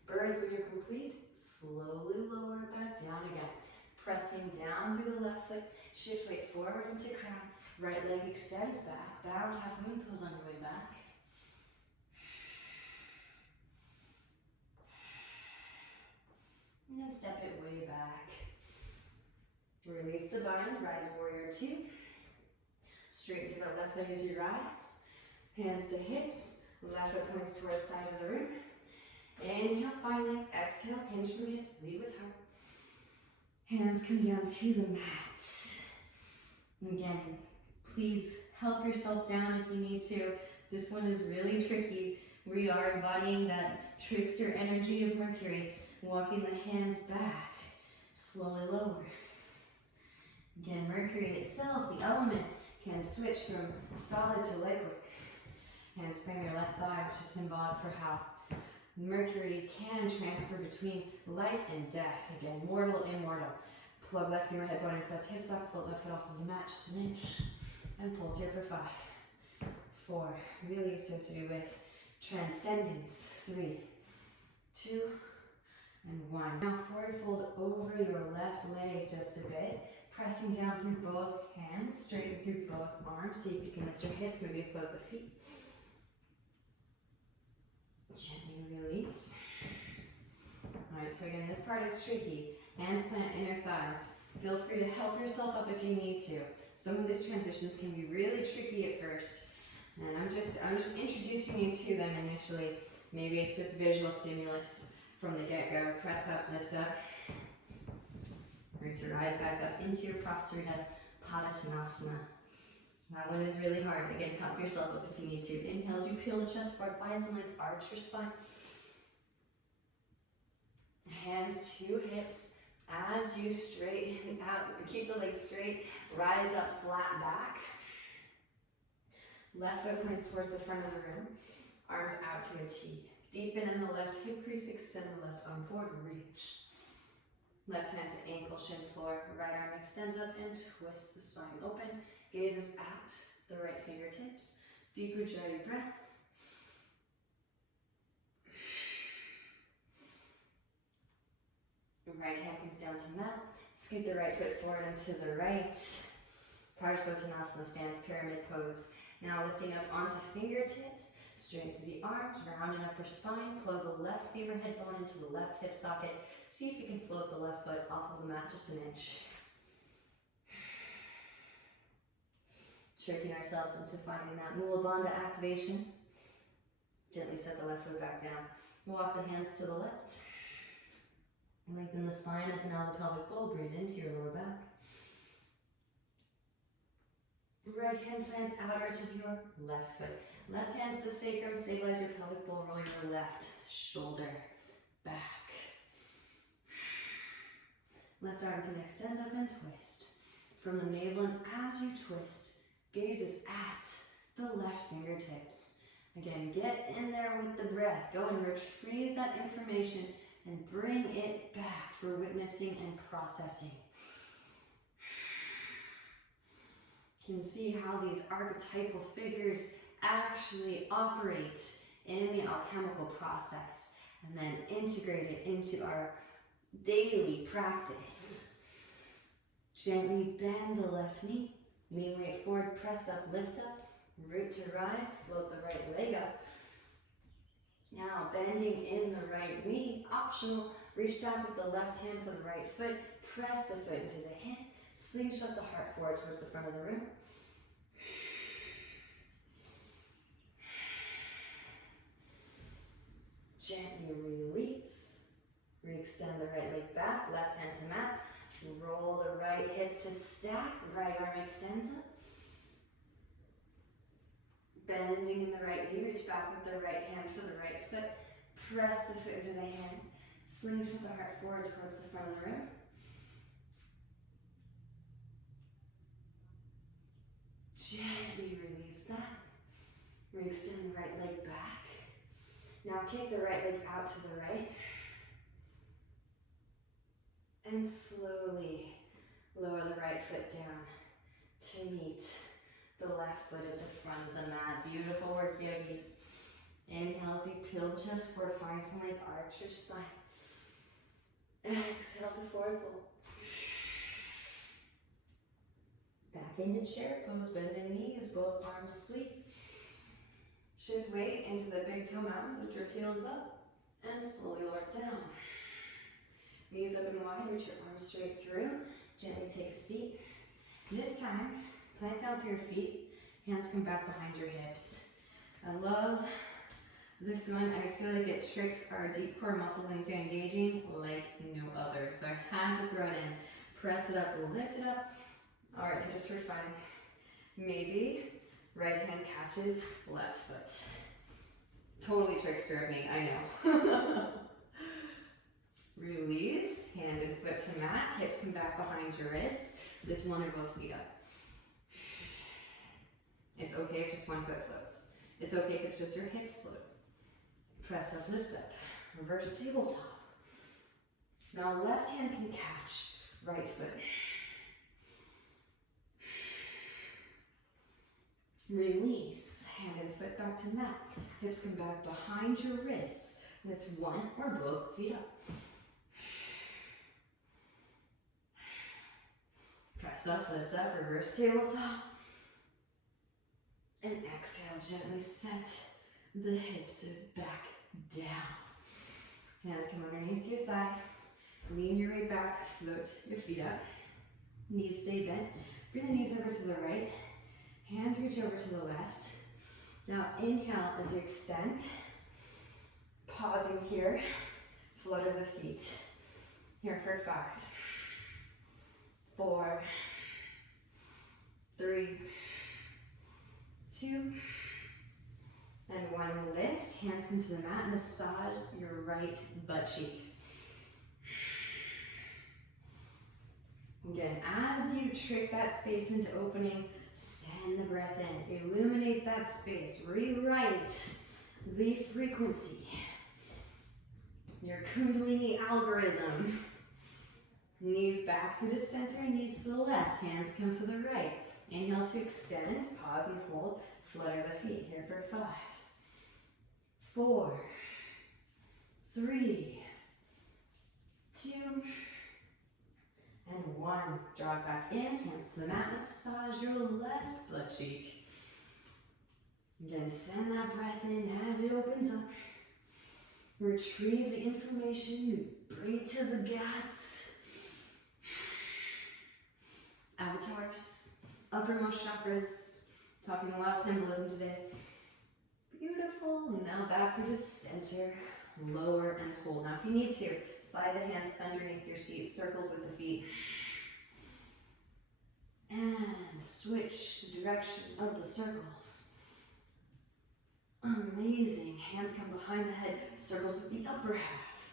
Birds, when you're complete, slowly lower it back down again. Pressing down through the left foot, shift weight forward into crown. Right leg extends back, bound half moon pose on your way back. And then step it way back. Release the bind, rise warrior two. Straighten through the left leg as you rise. Hands to hips, left foot points towards side of the room. Inhale, find length, exhale, hinge from hips, lead with heart. Hands come down to the mat. Again, please help yourself down if you need to. This one is really tricky. We are embodying that trickster energy of Mercury, walking the hands back, slowly lower. Again, Mercury itself, the element, can switch from solid to liquid. Hands frame your left thigh, which is symbolic for how Mercury can transfer between life and death. Again, mortal, immortal. Plug left femur, head bone into left hip socket, float left foot off of the mat, just an inch. And pulse here for 5, 4, really associated with transcendence. 3, 2, and 1. Now forward fold over your left leg just a bit. Pressing down through both hands, straighten through both arms. See if you can lift your hips, maybe float the feet. Gently release. Alright, so again, this part is tricky. Hands plant inner thighs. Feel free to help yourself up if you need to. Some of these transitions can be really tricky at first. And I'm just introducing you to them initially. Maybe it's just visual stimulus from the get-go. Press up, lift up. Root to rise back up into your prostrate head, Padottanasana. That one is really hard. Again, help yourself up if you need to. Inhale as you peel the chest forward, find some length, arch your spine. Hands to hips as you straighten out. Keep the legs straight. Rise up, flat back. Left foot points towards the front of the room. Arms out to a T. Deepen in the left hip crease. Extend the left arm forward. Reach. Left hand to ankle, shin floor. Right arm extends up and twist the spine open. Gazes at the right fingertips. Deep ujjayi breaths. Right hand comes down to mat. Scoot the right foot forward and to the right. Padottanasana stance, pyramid pose. Now lifting up onto fingertips. Straighten through the arms, round and upper spine. Plug the left femur head bone into the left hip socket. See if you can float the left foot off of the mat just an inch. Tricking ourselves into finding that Mula Bandha activation. Gently set the left foot back down. Walk the hands to the left. Lengthen the spine up and out of the pelvic bowl. Breathe into your lower back. Right hand plants outer edge of your left foot. Left hand to the sacrum, stabilize your pelvic bowl, roll your left shoulder back. Left arm can extend up and twist. From the navel, and as you twist, gazes at the left fingertips. Again, get in there with the breath. Go and retrieve that information and bring it back for witnessing and processing. You can see how these archetypal figures actually operate in the alchemical process and then integrate it into our daily practice. Gently bend the left knee, lean weight forward, press up, lift up, root to rise, float the right leg up. Now bending in the right knee, optional, reach back with the left hand for the right foot, press the foot into the hand, slingshot the heart forward towards the front of the room. Gently release, re-extend the right leg back, left hand to mat, roll the right hip to stack, right arm extends up. Bending in the right knee, reach back with the right hand for the right foot, press the foot into the hand, slingshot the heart forward towards the front of the room. Gently release that, re-extend the right leg back. Now kick the right leg out to the right. And slowly lower the right foot down to meet the left foot at the front of the mat. Beautiful work, yogis. Inhale as you peel the chest, fortifying some length, arch your spine. Exhale to forward fold. Back into chair pose, bend the knees, both arms sweep. Shift weight into the big toe mountains, lift your heels up, and slowly lower it down. Knees open wide, reach your arms straight through. Gently take a seat. This time, plant down through your feet. Hands come back behind your hips. I love this one. I feel like it tricks our deep core muscles into engaging like no other. So I had to throw it in. Press it up, lift it up. All right, just for fun. Maybe right hand catches left foot. Totally trickster of me, I know. Release, hand and foot to mat, hips come back behind your wrists, lift one or both feet up. It's okay if just one foot floats. It's okay if it's just your hips float. Press up, lift up, reverse tabletop. Now left hand can catch right foot. Release, hand and foot back to mat, hips come back behind your wrists, lift one or both feet up. Press up, lift up, reverse tabletop. And exhale, gently set the hips back down. Hands come underneath your thighs. Lean your weight back, float your feet up. Knees stay bent. Bring the knees over to the right. Hands reach over to the left. Now inhale as you extend. Pausing here. Flutter the feet. Here for 5, 4, 3, 2, and 1. Lift. Hands come to the mat. Massage your right butt cheek. Again, as you trick that space into opening, send the breath in. Illuminate that space. Rewrite the frequency. Your Kundalini algorithm. Knees back through the center, knees to the left. Hands come to the right. Inhale to extend. Pause and hold. Flutter the feet. Here for 5, 4, 3, 2, and 1. Draw it back in, hands to the mat, massage your left butt cheek. Again, send that breath in as it opens up. Retrieve the information, bring it to the gaps. Avatars, uppermost chakras, talking a lot of symbolism today. Beautiful, now back to the center. lower and hold. Now if you need to, slide the hands underneath your seat, circles with the feet. And switch the direction of the circles. Amazing. Hands come behind the head, circles with the upper half.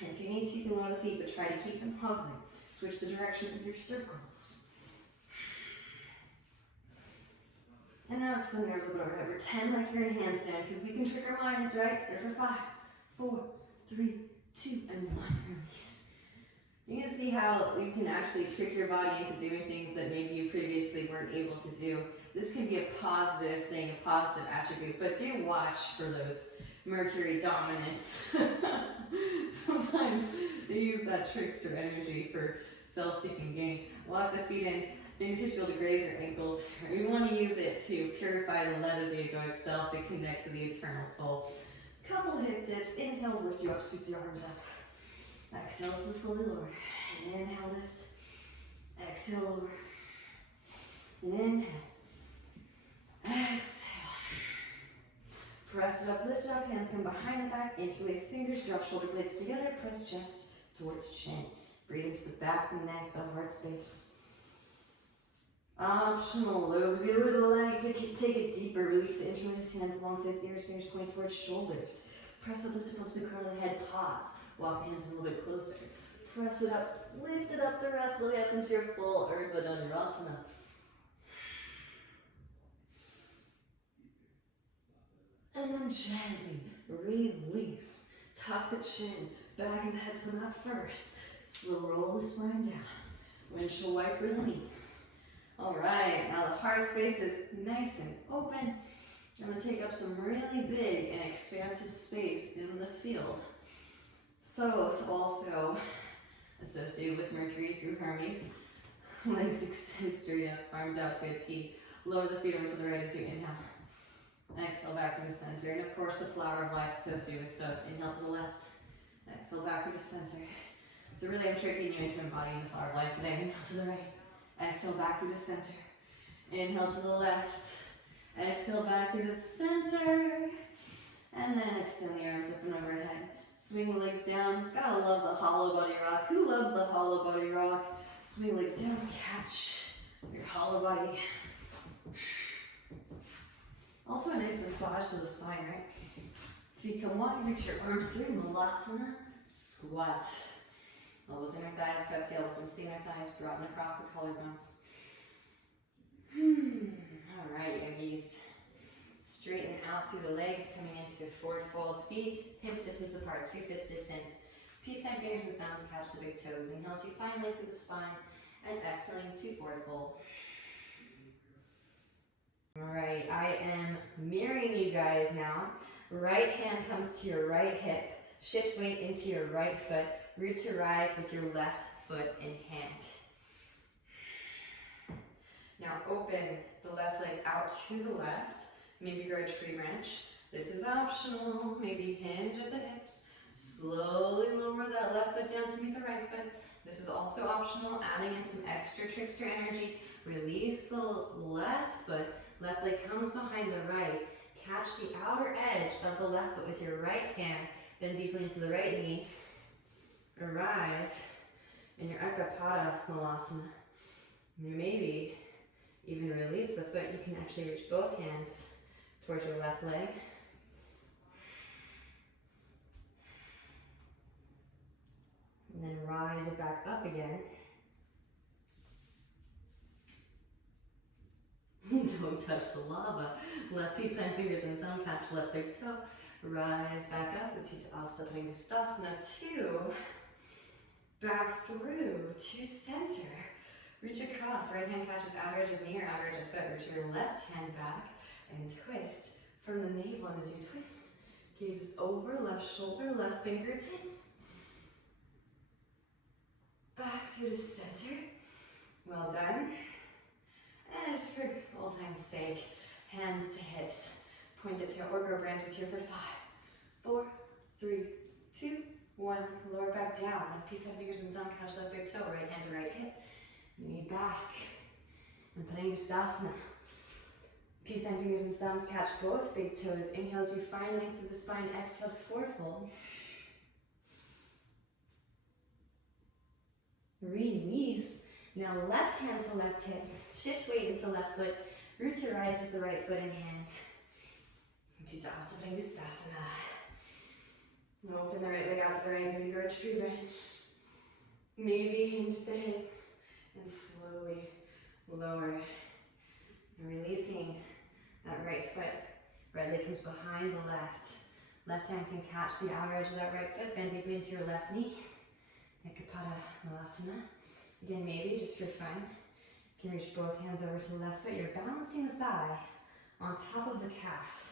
And if you need to, you can lower the feet, but try to keep them hovering. Switch the direction of your circles. And now extend the arms up and overhead. Pretend like you're in a handstand, because we can trick our minds, right? Here for 5, 4, 3, 2, and 1. Release. You're going to see how you can actually trick your body into doing things that maybe you previously weren't able to do. This can be a positive thing, a positive attribute, but do watch for those Mercury dominants. Sometimes they use that trickster energy for self-seeking gain. Walk the feet in, fingertips feel to graze your ankles. We want to use it to purify the lead of the egoic self to connect to the eternal soul. Couple hip dips, inhales lift you up, sweep the arms up. Exhales to slowly lower. Inhale, lift. Exhale, lower. Inhale. Exhale. Press it up, lift it up. Hands come behind the back. Interlace fingers, draw shoulder blades together. Press chest towards chin. Breathe into the back of the neck, the heart space. Optional. Those of you who would like to take it deeper, release the interlaced hands alongside ears, fingers point towards shoulders. Press up, lift it up to the crown of the head. Pause. Walk the hands a little bit closer. Press it up, lift it up the rest of the way up into your full Urdhva Dhanurasana. And then gently release. Tuck the chin, back of the head to the mat first. Slow roll the spine down. Windshield wiper the knees. Alright, now the heart space is nice and open. I'm going to take up some really big and expansive space in the field. Thoth also associated with Mercury through Hermes. Legs extend straight up, arms out to a T. Lower the feet over to the right as you inhale. Exhale back to the center. And of course the flower of life associated with Thoth. Inhale to the left. Exhale back to the center. So really I'm tricking you into embodying the flower of life today. Inhale to the right. Exhale back to the center. Inhale to the left. Exhale back to the center. And then extend the arms up and overhead. Swing the legs down. Gotta love the hollow body rock. Who loves the hollow body rock? Swing the legs down. Catch your hollow body. Also a nice massage for the spine, right? Feet come wide. Reach your arms through. Malasana. Squat. Elbows inner thighs. Press the elbows into the inner thighs. Broaden across the collarbones. Alright, yogis. Straighten out through the legs, coming into forward fold feet, hips distance apart, 2 fist distance. Peace sign fingers and thumbs catch the big toes. Inhale as you find length through the spine, and exhaling to forward fold. Alright, I am mirroring you guys now. Right hand comes to your right hip. Shift weight into your right foot. Root to rise with your left foot in hand. Now open the left leg out to the left. Maybe grow a tree branch. This is optional. Maybe hinge at the hips. Slowly lower that left foot down to meet the right foot. This is also optional, adding in some extra trickster energy. Release the left foot. Left leg comes behind the right. Catch the outer edge of the left foot with your right hand. Bend deeply into the right knee. Arrive in your Ekapada Malasana. Maybe even release the foot. You can actually reach both hands towards your left leg. And then rise it back up again. Don't touch the lava. Left peace sign fingers and thumb catch left big toe. Rise back up. Utthita Pangusthasana 2. Back through to center. Reach across. Right hand catches outer edge of knee or outer edge of foot. Reach your left hand back and twist from the navel. As you twist, gazes over left shoulder, left fingertips. Back through to center. Well done. And just for old time's sake, hands to hips. Point the toe or grow branches here for 5, 4, 3, 2, 1. Lower back down. Left peace sign fingers and thumb catch left big toe. Right hand to right hip. Knee back. And Pangusthasana. Peace sign fingers and thumbs catch both big toes. Inhale as you find length of the spine. Exhale to forward fold. Release. Now left hand to left hip. Shift weight into left foot. Root to rise with the right foot in hand. Distortions. Open the right leg out to the right. Maybe go tree branch. Maybe hinge the hips. And slowly lower. And releasing that right foot. Right leg comes behind the left. Left hand can catch the outer edge of that right foot. Bend deeply into your left knee. Ekapata. Again, maybe just for fun. You can reach both hands over to the left foot. You're balancing the thigh on top of the calf.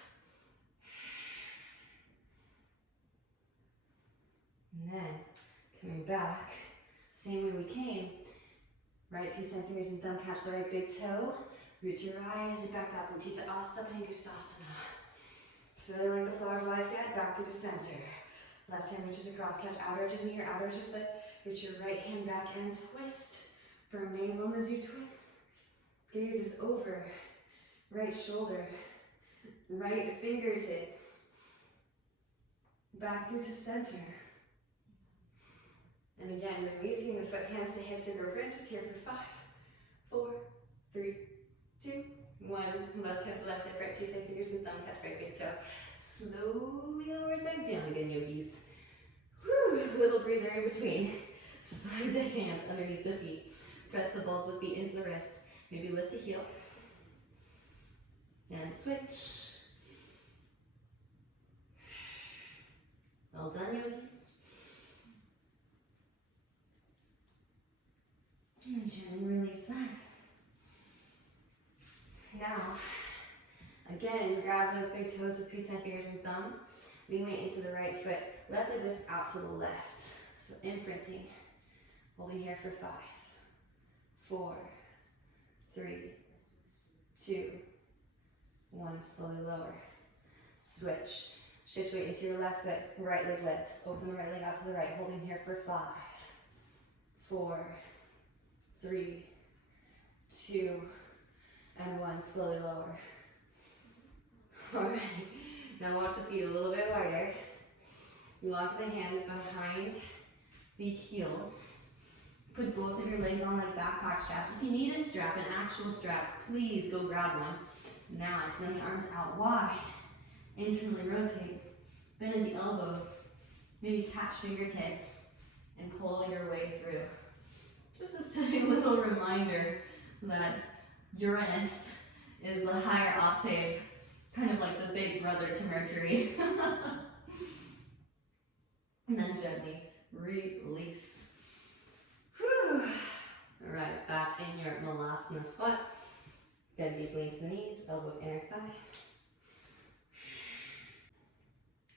And then coming back, same way we came. Right peace sign fingers and thumb catch the right big toe. Root to rise back up. Utthita Gustasana. Feeling the flow of life yet? Back into center. Left hand reaches across, catch outer edge of knee or outer edge of foot. Reach your right hand back and twist. Firm navel as you twist. Gaze is over. Right shoulder. Right fingertips. Back through to center. And again, releasing the foot, hands to hips, and go branches here for 5, 4, 3, 2, 1. Left hand to left hip, right peace sign fingers and thumb catch right big toe. Slowly lower it back down again, yogis. Whew, little breather in between. Slide the hands underneath the feet. Press the balls of the feet into the wrists. Maybe lift a heel. And switch. Well done, yogis. And gently release that. Now, again, grab those big toes with peace sign fingers and thumb. Lean weight into the right foot. Left leg lifts out to the left. So imprinting. Holding here for 5, 4, 3, 2, 1. Slowly lower. Switch. Shift weight into your left foot. Right leg lifts. Open the right leg out to the right. Holding here for 5, 4, 3, 2, and 1. Slowly lower. Alright. Now walk the feet a little bit wider. Lock the hands behind the heels. Put both of your legs on like backpack straps. If you need a strap, an actual strap, please go grab one. Now extend the arms out wide. Internally rotate. Bend at the elbows. Maybe catch fingertips and pull your way through. Just a silly little reminder that Uranus is the higher octave, kind of like the big brother to Mercury. And then gently release. Whew. Alright, back in your Malasana spot. Bend deeply into the knees, elbows inner thighs.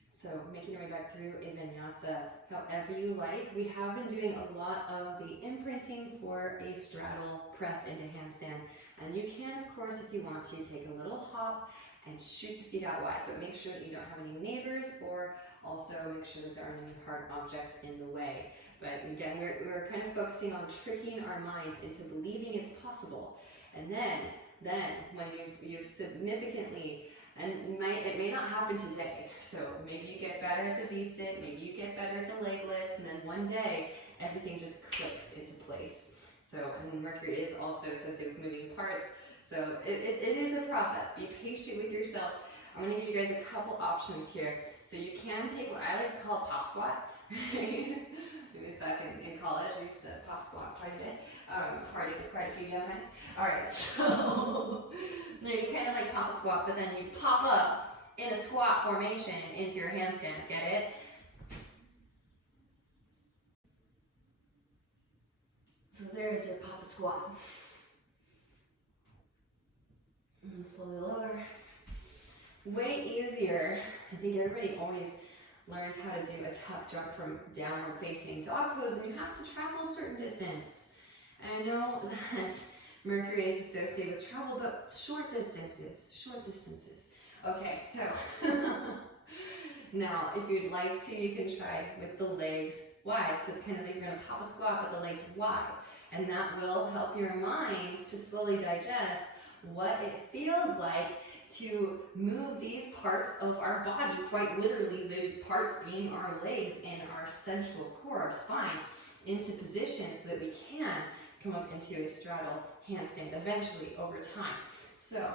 So making your way back through a vinyasa however you like. We have been doing a lot of the imprinting for a straddle press into handstand. And you can, of course, if you want to, take a little hop and shoot the feet out wide, but make sure that you don't have any neighbors, or also make sure that there aren't any hard objects in the way. But again, we're kind of focusing on tricking our minds into believing it's possible. And then when you've significantly, and it may not happen today, so maybe you get better at the V-sit, maybe you get better at the leg lifts, and then one day everything just clicks into place. So, and Mercury is also associated with moving parts, so it is a process. Be patient with yourself. I'm going to give you guys a couple options here. So you can take what I like to call a pop squat. It was back in college, we used to pop squat quite a bit. Partied with quite a few Geminis. Alright, so now you kind of like pop a squat, but then you pop up in a squat formation into your handstand. Get it? So there's your pop a squat. And slowly lower. Way easier. I think everybody always learns how to do a tuck jump from downward facing dog pose, and you have to travel a certain distance. And I know that Mercury is associated with travel, but short distances. Okay, so now if you'd like to, you can try with the legs wide. So it's kind of like you're gonna pop a squat, but the legs wide. And that will help your mind to slowly digest what it feels like to move these parts of our body, quite literally the parts being our legs and our central core, our spine, into position so that we can come up into a straddle handstand eventually over time. So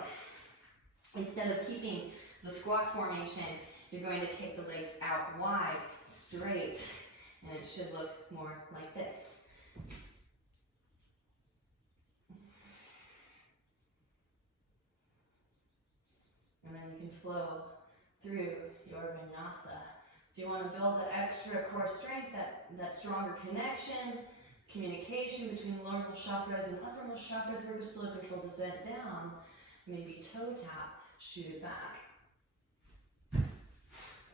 instead of keeping the squat formation, you're going to take the legs out wide, straight, and it should look more like this. And then you can flow through your vinyasa. If you want to build that extra core strength, that stronger connection, communication between the lowermost chakras and uppermost chakras, work with slow control descent down. Maybe toe tap, shoot it back.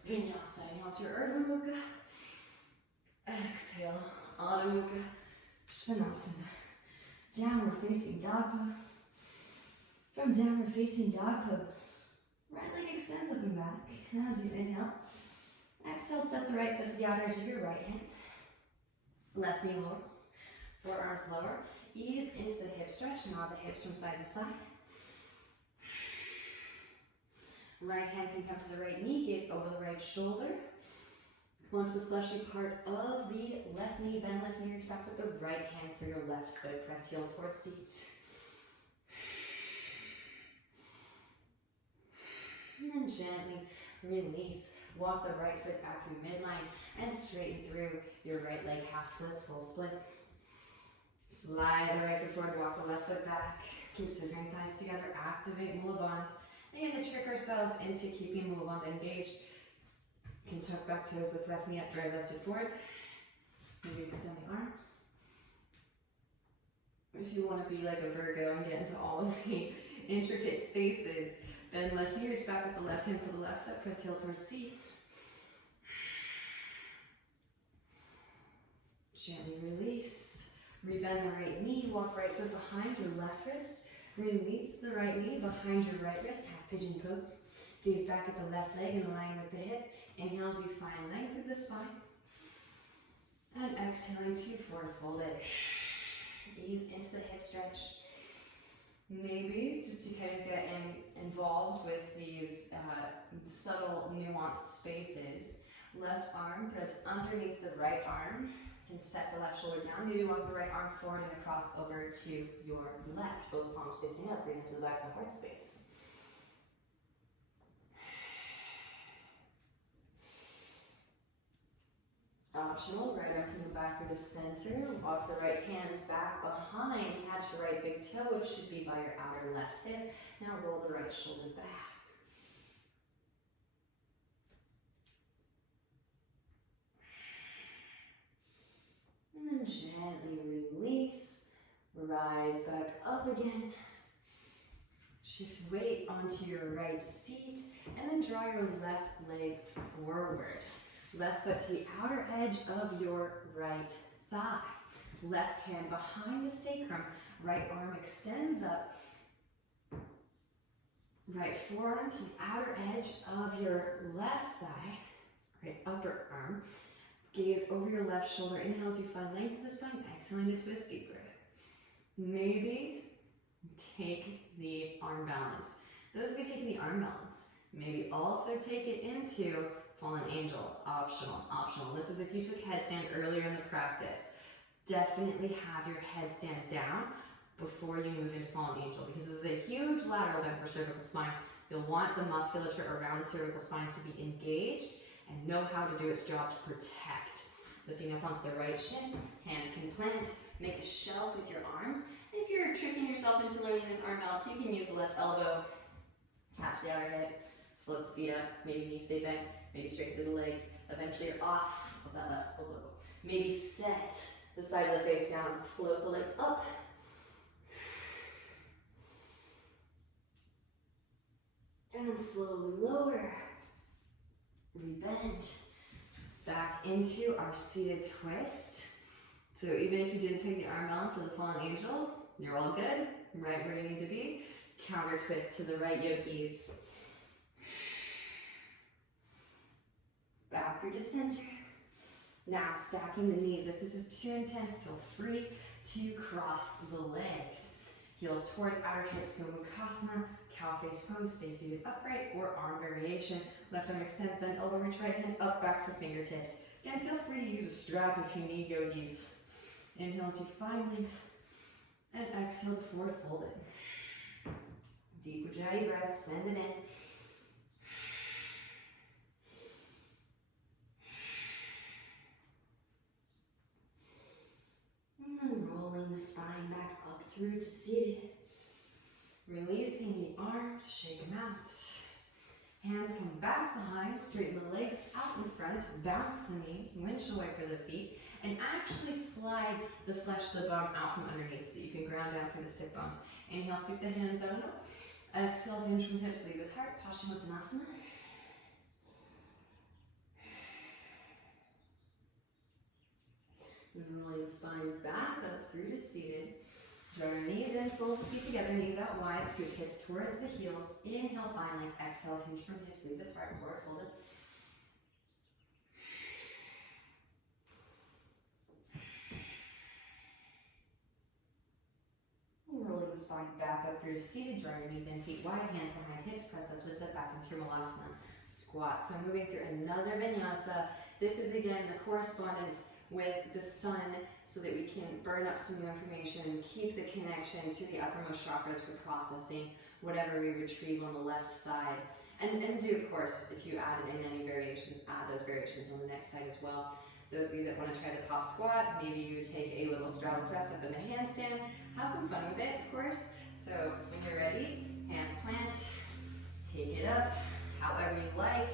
Vinyasa, inhale to your Urdhva Mukha. Exhale, Adho Mukha, Svanasana. Downward facing dog pose. From downward facing dog pose, right leg extends up and back as you inhale. Exhale, step the right foot to the outer edge of your right hand. Left knee lowers, forearms lower. Ease into the hip stretch, nod the hips from side to side. Right hand can come to the right knee, gaze over the right shoulder. Come onto the fleshy part of the left knee, bend left knee, reach back with the right hand for your left foot. Press heel towards seat. And then gently release. Walk the right foot back through midline and straighten through your right leg, half splits, full splits. Slide the right foot forward, walk the left foot back. Keep scissoring thighs together, activate Mula Bandh. Again, to trick ourselves into keeping Mula Bandh engaged. You can tuck back toes, lift left knee up, drive left hip forward. Maybe extend the arms. If you want to be like a Virgo and get into all of the intricate spaces, bend left knee, reach back with the left hand for the left foot, press heel towards seat. Gently release. Rebend the right knee, walk right foot behind your left wrist. Release the right knee behind your right wrist, half pigeon pose. Gaze back at the left leg in line with the hip. Inhale as you find length through the spine. And exhaling to forward folded. Ease into the hip stretch. Maybe just to kind of get involved with these subtle, nuanced spaces. Left arm threads underneath the right arm. Can set the left shoulder down. Maybe walk the right arm forward and across over to your left. Both palms facing up, bring it to the back of the heart space. Optional, right arm can go back through the center. Walk the right hand back behind. Catch your right big toe, which should be by your outer left hip. Now roll the right shoulder back. And then gently release. Rise back up again. Shift weight onto your right seat. And then draw your left leg forward. Left foot to the outer edge of your right thigh. Left hand behind the sacrum. Right arm extends up. Right forearm to the outer edge of your left thigh. Right upper arm. Gaze over your left shoulder. Inhale as you find length of the spine. Exhaling to twist deeper. Maybe take the arm balance. Those of you taking the arm balance, maybe also take it into fallen angel. Optional. This is if you took headstand earlier in the practice. Definitely have your headstand down before you move into fallen angel, because this is a huge lateral bend for cervical spine. You'll want the musculature around the cervical spine to be engaged and know how to do its job to protect. Lifting up onto the right shin, hands can plant, make a shelf with your arms. And if you're tricking yourself into learning this arm balance, you can use the left elbow, catch the outer hip, float the feet up, maybe knees stay bent, maybe straighten through the legs. Eventually you're off of that left elbow. Maybe set the side of the face down, float the legs up. And then slowly lower. Rebend. Back into our seated twist. So even if you didn't take the arm balance or the fallen angel, you're all good, right where you need to be. Counter twist to the right yogis. Back through to center. Now stacking the knees. If this is too intense, feel free to cross the legs. Heels towards outer hips, go Mukasana, cow face pose, stay seated upright, or arm variation. Left arm extends, then elbow reach, right hand up, back for fingertips. Again, feel free to use a strap if you need, yogis. Inhale as you find length, and exhale to forward fold it. Deep Ujjayi breath, send it in. And then rolling the spine back up through to seated. Releasing the arms, shake them out. Hands come back behind, straighten the legs out in front, bounce the knees, windshield wiper the feet, and actually slide the flesh of the bottom out from underneath so you can ground down through the sit bones. Inhale, sweep the hands out and up. Exhale, hinge from hips, lead with heart, Paschimottanasana. And rolling the spine back up through to seated. Draw your knees in, soles of feet together, knees out wide, scoot hips towards the heels. Inhale, find length. Exhale, hinge from hips, lead with heart, forward fold it. Rolling the spine back up through to seated, draw your knees in, feet wide, hands behind hips, press up, lift up, back into Malasana. Squat. So moving through another vinyasa. This is again the correspondence with the sun so that we can burn up some new information, keep the connection to the uppermost chakras for processing whatever we retrieve on the left side. And do, of course, if you added in any variations, add those variations on the next side as well. Those of you that want to try the pop squat, maybe you take a little straddle press up in the handstand. Have some fun with it, of course. So when you're ready, hands plant, take it up, however you like.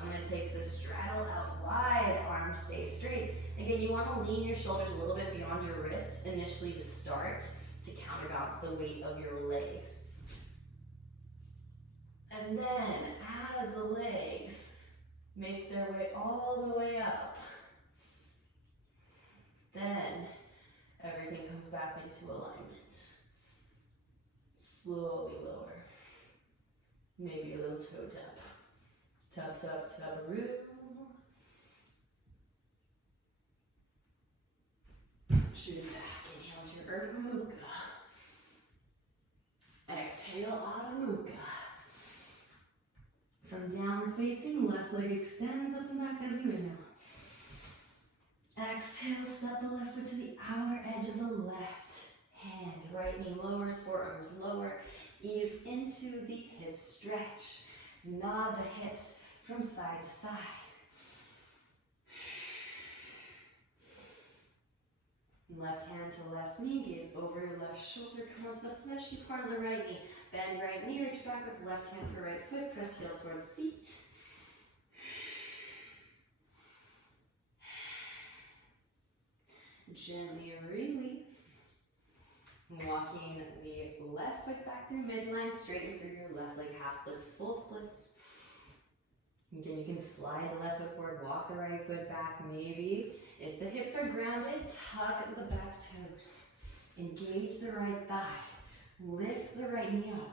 I'm going to take the straddle out wide, arms stay straight. Again, you want to lean your shoulders a little bit beyond your wrists initially to start, to counterbalance the weight of your legs. And then, as the legs make their way all the way up, then everything comes back into alignment. Slowly lower. Maybe a little toe tap. Tap, tap, tabaroo. Shoot back. Inhale to your Urdhva Mukha. Exhale, Adho Mukha. From downward facing, left leg extends up and back as you inhale. Exhale, step the left foot to the outer edge of the left hand. Right knee lowers, forearms lower. Ease into the hip stretch. Nod the hips from side to side. Left hand to left knee, gaze over your left shoulder, come onto the fleshy part of the right knee. Bend right knee, reach back with left hand for right foot, press heel towards seat. Gently release. Walking the left foot back through midline, straighten through your left leg, half splits, full splits. Again, you can slide the left foot forward, walk the right foot back, maybe. If the hips are grounded, tuck the back toes. Engage the right thigh. Lift the right knee up.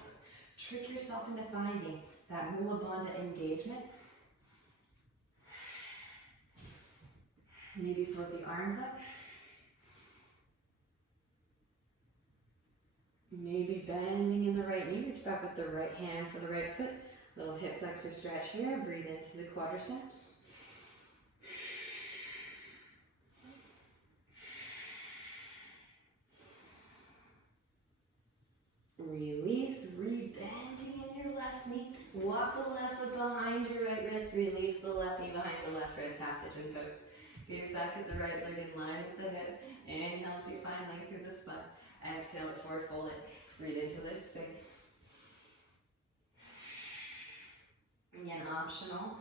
Trick yourself into finding that Mula Bandha engagement. Maybe float the arms up. Maybe bending in the right knee, reach back with the right hand for the right foot. Little hip flexor stretch here, breathe into the quadriceps. Release, rebending in your left knee. Walk the left foot behind your right wrist, release the left knee behind the left wrist, half pigeon pose. Gaze back at the right leg in line with the hip. Inhale as you find length through the spine. Exhale to forward fold it. Breathe into this space. Again, optional.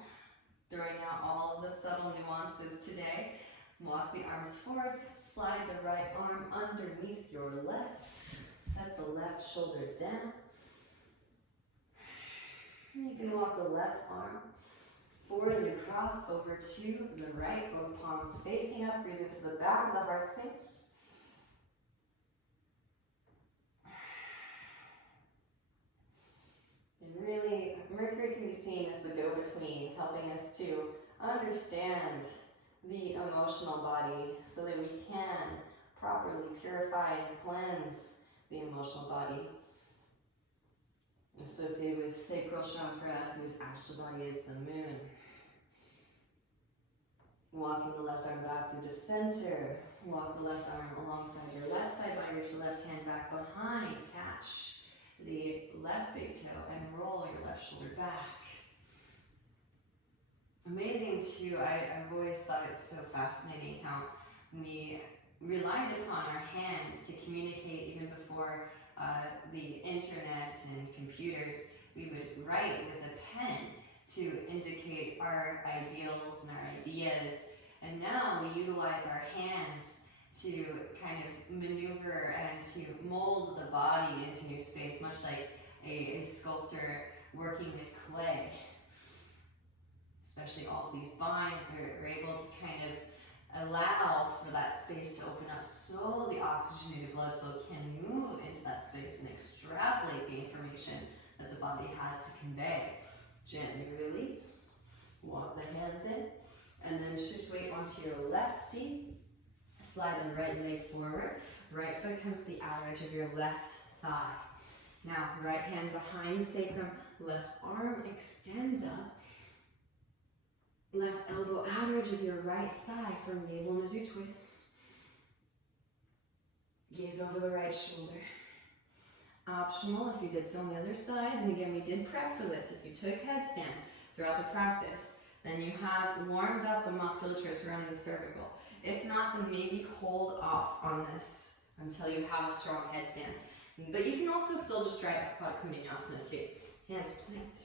Throwing out all of the subtle nuances today. Walk the arms forward. Slide the right arm underneath your left. Set the left shoulder down. And you can walk the left arm forward and across over to the right. Both palms facing up. Breathe into the back of the heart space. And really, Mercury can be seen as the go-between, helping us to understand the emotional body so that we can properly purify and cleanse the emotional body, associated with sacral chakra, whose astral body is the moon. Walking the left arm back through the center. Walk the left arm alongside your left side body, reach the left hand back behind. Catch the left big toe and roll your left shoulder back. Amazing too, I've always thought it's so fascinating how we relied upon our hands to communicate even before the internet and computers. We would write with a pen to indicate our ideals and our ideas. And now we utilize our hands to kind of maneuver and to mold the body into new space, much like a sculptor working with clay. Especially all of these binds are able to kind of allow for that space to open up so the oxygenated blood flow can move into that space and extrapolate the information that the body has to convey. Gently release, walk the hands in, and then shift weight onto your left seat. Slide the right leg forward. Right foot comes to the outer edge of your left thigh. Now, right hand behind the sacrum, left arm extends up. Left elbow outer edge of your right thigh for navel as you twist. Gaze over the right shoulder. Optional if you did so on the other side, and again we did prep for this. If you took headstand throughout the practice, then you have warmed up the musculature surrounding the cervical. If not, then maybe hold off on this until you have a strong headstand. But you can also still just try Pada Kuninasana too. Hands planked.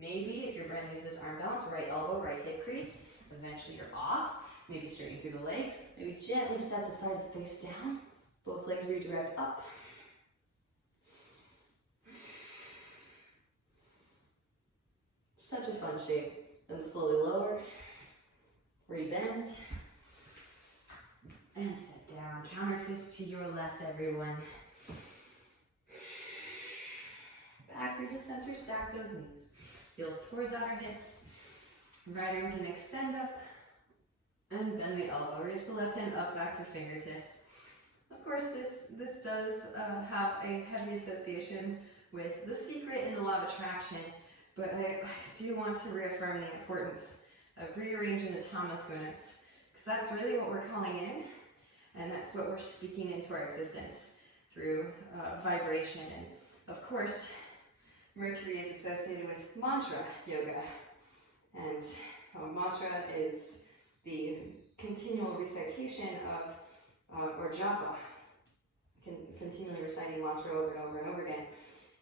Maybe if you're brand new to this arm balance, right elbow, right hip crease. Eventually you're off. Maybe straightening through the legs. Maybe gently step the side of the face down. Both legs redirect up. Such a fun shape. Then slowly lower, rebend, and sit down. Counter twist to your left, everyone. Back through to center, stack those knees. Heels towards outer hips. Right arm can extend up, and bend the elbow. Reach the left hand up, back for fingertips. Of course, this does have a heavy association with the secret and a lot of attraction. But I do want to reaffirm the importance of rearranging the tamas gunas, because that's really what we're calling in, and that's what we're speaking into our existence through vibration. And of course, Mercury is associated with mantra yoga, and mantra is the continual recitation of, or japa, continually reciting mantra over and over and over again.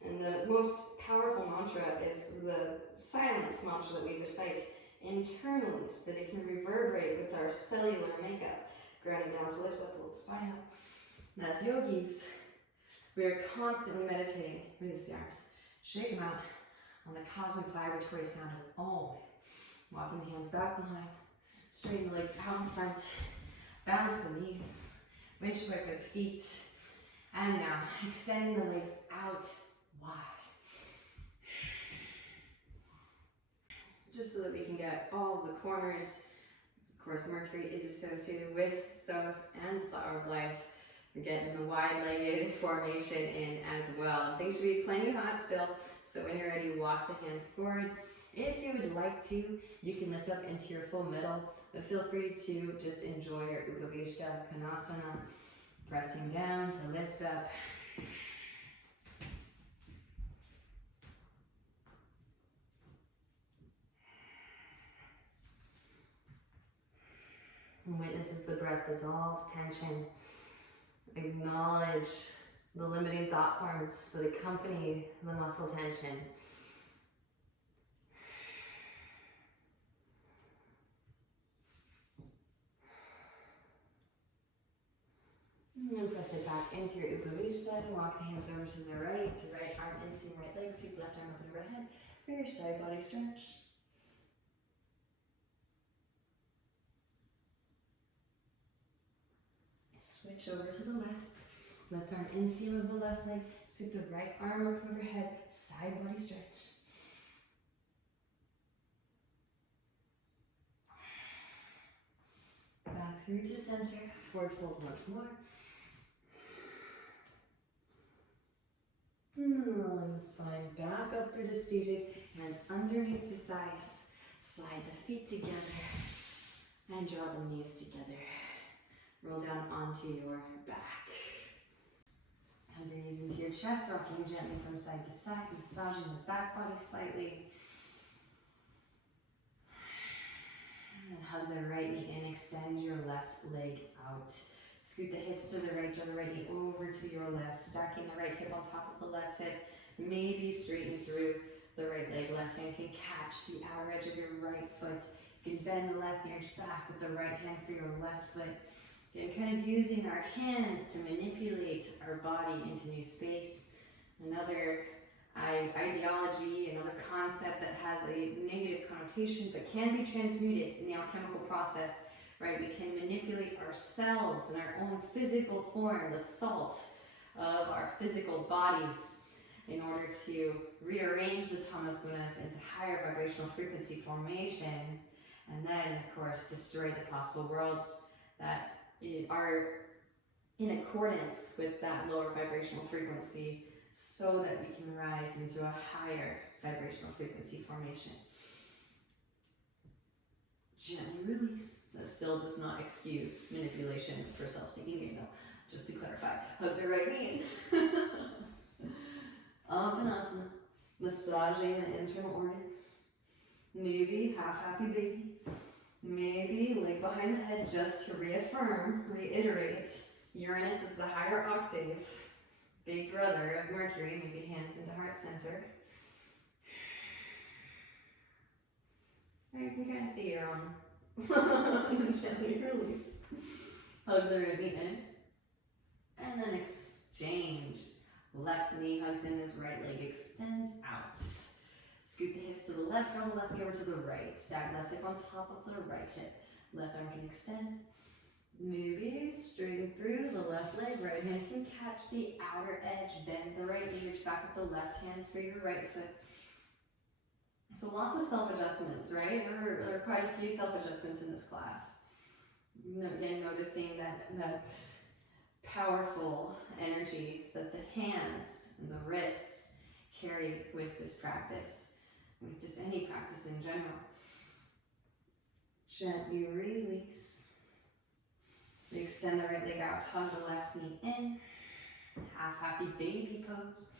And the most powerful mantra is the silent mantra that we recite internally so that it can reverberate with our cellular makeup, grounding down to lift up, hold the spine up. And as yogis, we are constantly meditating. Release the arms, shake them out on the cosmic vibratory sound of Om. Walking the hands back behind, straighten the legs out in front, bounce the knees, windshield with the feet, and now extend the legs out wide. Just so that we can get all of the corners. Of course, Mercury is associated with Thoth and Flower of Life. We're getting the wide-legged formation in as well. And things should be plenty hot still. So when you're ready, walk the hands forward. If you would like to, you can lift up into your full middle, but feel free to just enjoy your Upavishta Konasana, pressing down to lift up. And witness as the breath dissolves tension. Acknowledge the limiting thought forms that accompany the muscle tension. And press it back into your Upavishta. Walk the hands over to the right arm inseam, right leg, sweep left arm up and overhead for your side body stretch. Switch over to the left arm inseam of the left leg, sweep the right arm up and overhead, side body stretch. Back through to center, forward fold once more. And then rolling the spine back up through the seated, hands underneath the thighs. Slide the feet together and draw the knees together. Roll down onto your back. Hug your knees into your chest, rocking gently from side to side, massaging the back body slightly. And then hug the right knee in, extend your left leg out. Scoot the hips to the right, draw the right knee over to your left, stacking the right hip on top of the left hip. Maybe straighten through the right leg. Left hand can catch the outer edge of your right foot. You can bend the left knee back with the right hand for your left foot. Again, kind of using our hands to manipulate our body into new space. Another ideology, another concept that has a negative connotation but can be transmuted in the alchemical process, right? We can manipulate ourselves in our own physical form, the salt of our physical bodies, in order to rearrange the tamas gunas into higher vibrational frequency formation, and then, of course, destroy the possible worlds that are in accordance with that lower vibrational frequency, so that we can rise into a higher vibrational frequency formation. Gently release. That still does not excuse manipulation for self-seeking gain, though. Just to clarify, hug the right knee in. Up and asana, massaging the internal organs. Maybe half happy baby. Maybe leg behind the head, just to reaffirm, reiterate. Uranus is the higher octave, big brother of Mercury. Maybe hands into heart center. Or you can kind of see your own. And gently release. Hug the right knee in. And then exchange. Left knee hugs in as right leg extends out. Scoot the hips to the left, draw the left knee over to the right. Stack left hip on top of the right hip. Left arm can extend. Maybe straighten through the left leg. Right hand can catch the outer edge. Bend the right knee, reach back with the left hand for your right foot. So lots of self-adjustments, right? There are quite a few self-adjustments in this class. Again, noticing that powerful energy that the hands and the wrists carry with this practice, with just any practice in general. Gently release. We extend the right leg out, hug the left knee in. Half happy baby pose.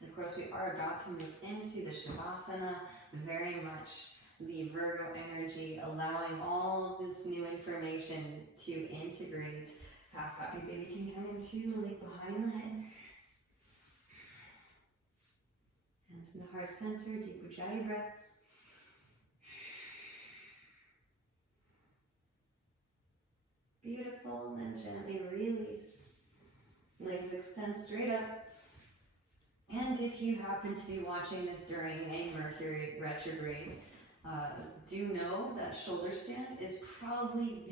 And of course, we are about to move into the Shavasana, very much the Virgo energy, allowing all this new information to integrate. Half happy baby can come into leg behind the head. Hands in the heart center, deep ujjayi breaths. Beautiful, and then gently release. Legs extend straight up. And if you happen to be watching this during a Mercury retrograde, do know that shoulder stand is probably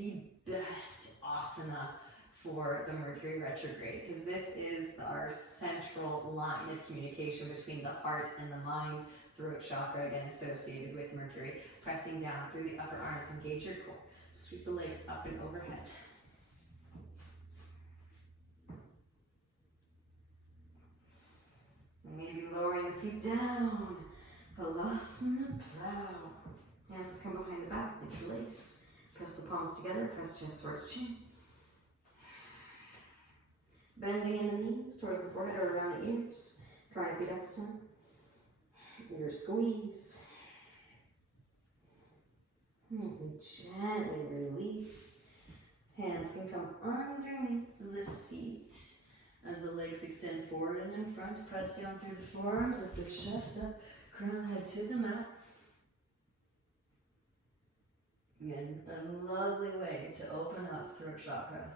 the best asana for the Mercury retrograde, because this is our central line of communication between the heart and the mind, throat chakra, again associated with Mercury. Pressing down through the upper arms, engage your core. Sweep the legs up and overhead. Maybe lowering the feet down. Halasana plow. Hands will come behind the back, interlace. Press the palms together, press chest towards chin. Bending in the knees towards the forehead or around the ears. Trying to be down. Ear squeeze. And gently release. Hands can come underneath the seat. As the legs extend forward and in front, press down through the forearms, lift the chest up, crown head to the mat. Again, a lovely way to open up throat chakra.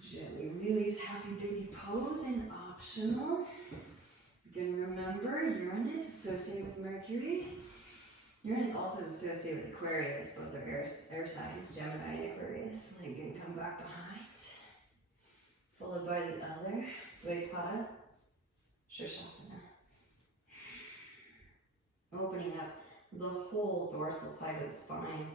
Gently release, happy baby pose, and optional. Again, remember, Uranus associated with Mercury. Uranus also is associated with Aquarius, both are air signs, Gemini and Aquarius. Leg can come back behind. Followed by the other, Dvaipada, Shirshasana. Opening up the whole dorsal side of the spine.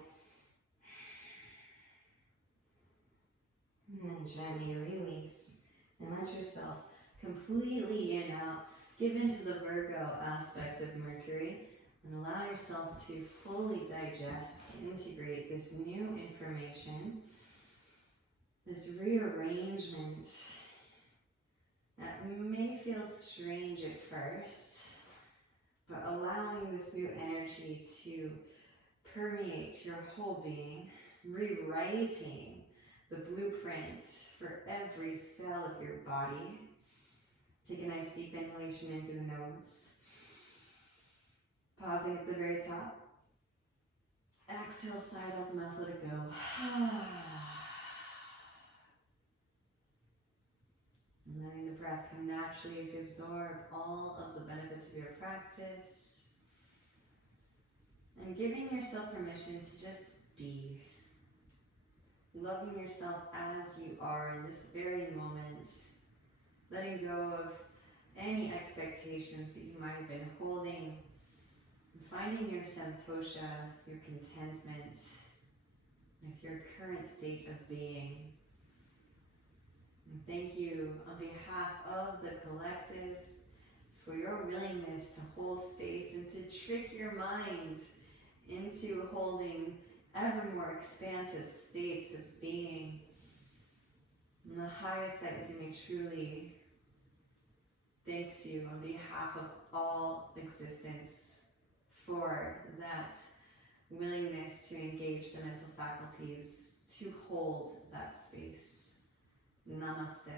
And then gently release. And let yourself completely in, out. Give into the Virgo aspect of Mercury and allow yourself to fully digest, integrate this new information, this rearrangement that may feel strange at first, but allowing this new energy to permeate your whole being, rewriting the blueprint for every cell of your body. Take a nice deep inhalation in through the nose. Pausing at the very top. Exhale, side out the mouth, let it go. And letting the breath come naturally as you absorb all of the benefits of your practice. And giving yourself permission to just be. Loving yourself as you are in this very moment. Letting go of any expectations that you might have been holding. And finding your santosha, your contentment with your current state of being. And thank you on behalf of the collective for your willingness to hold space and to trick your mind into holding ever more expansive states of being. And the highest side within me truly thanks you on behalf of all existence for that willingness to engage the mental faculties, to hold that space. Namaste.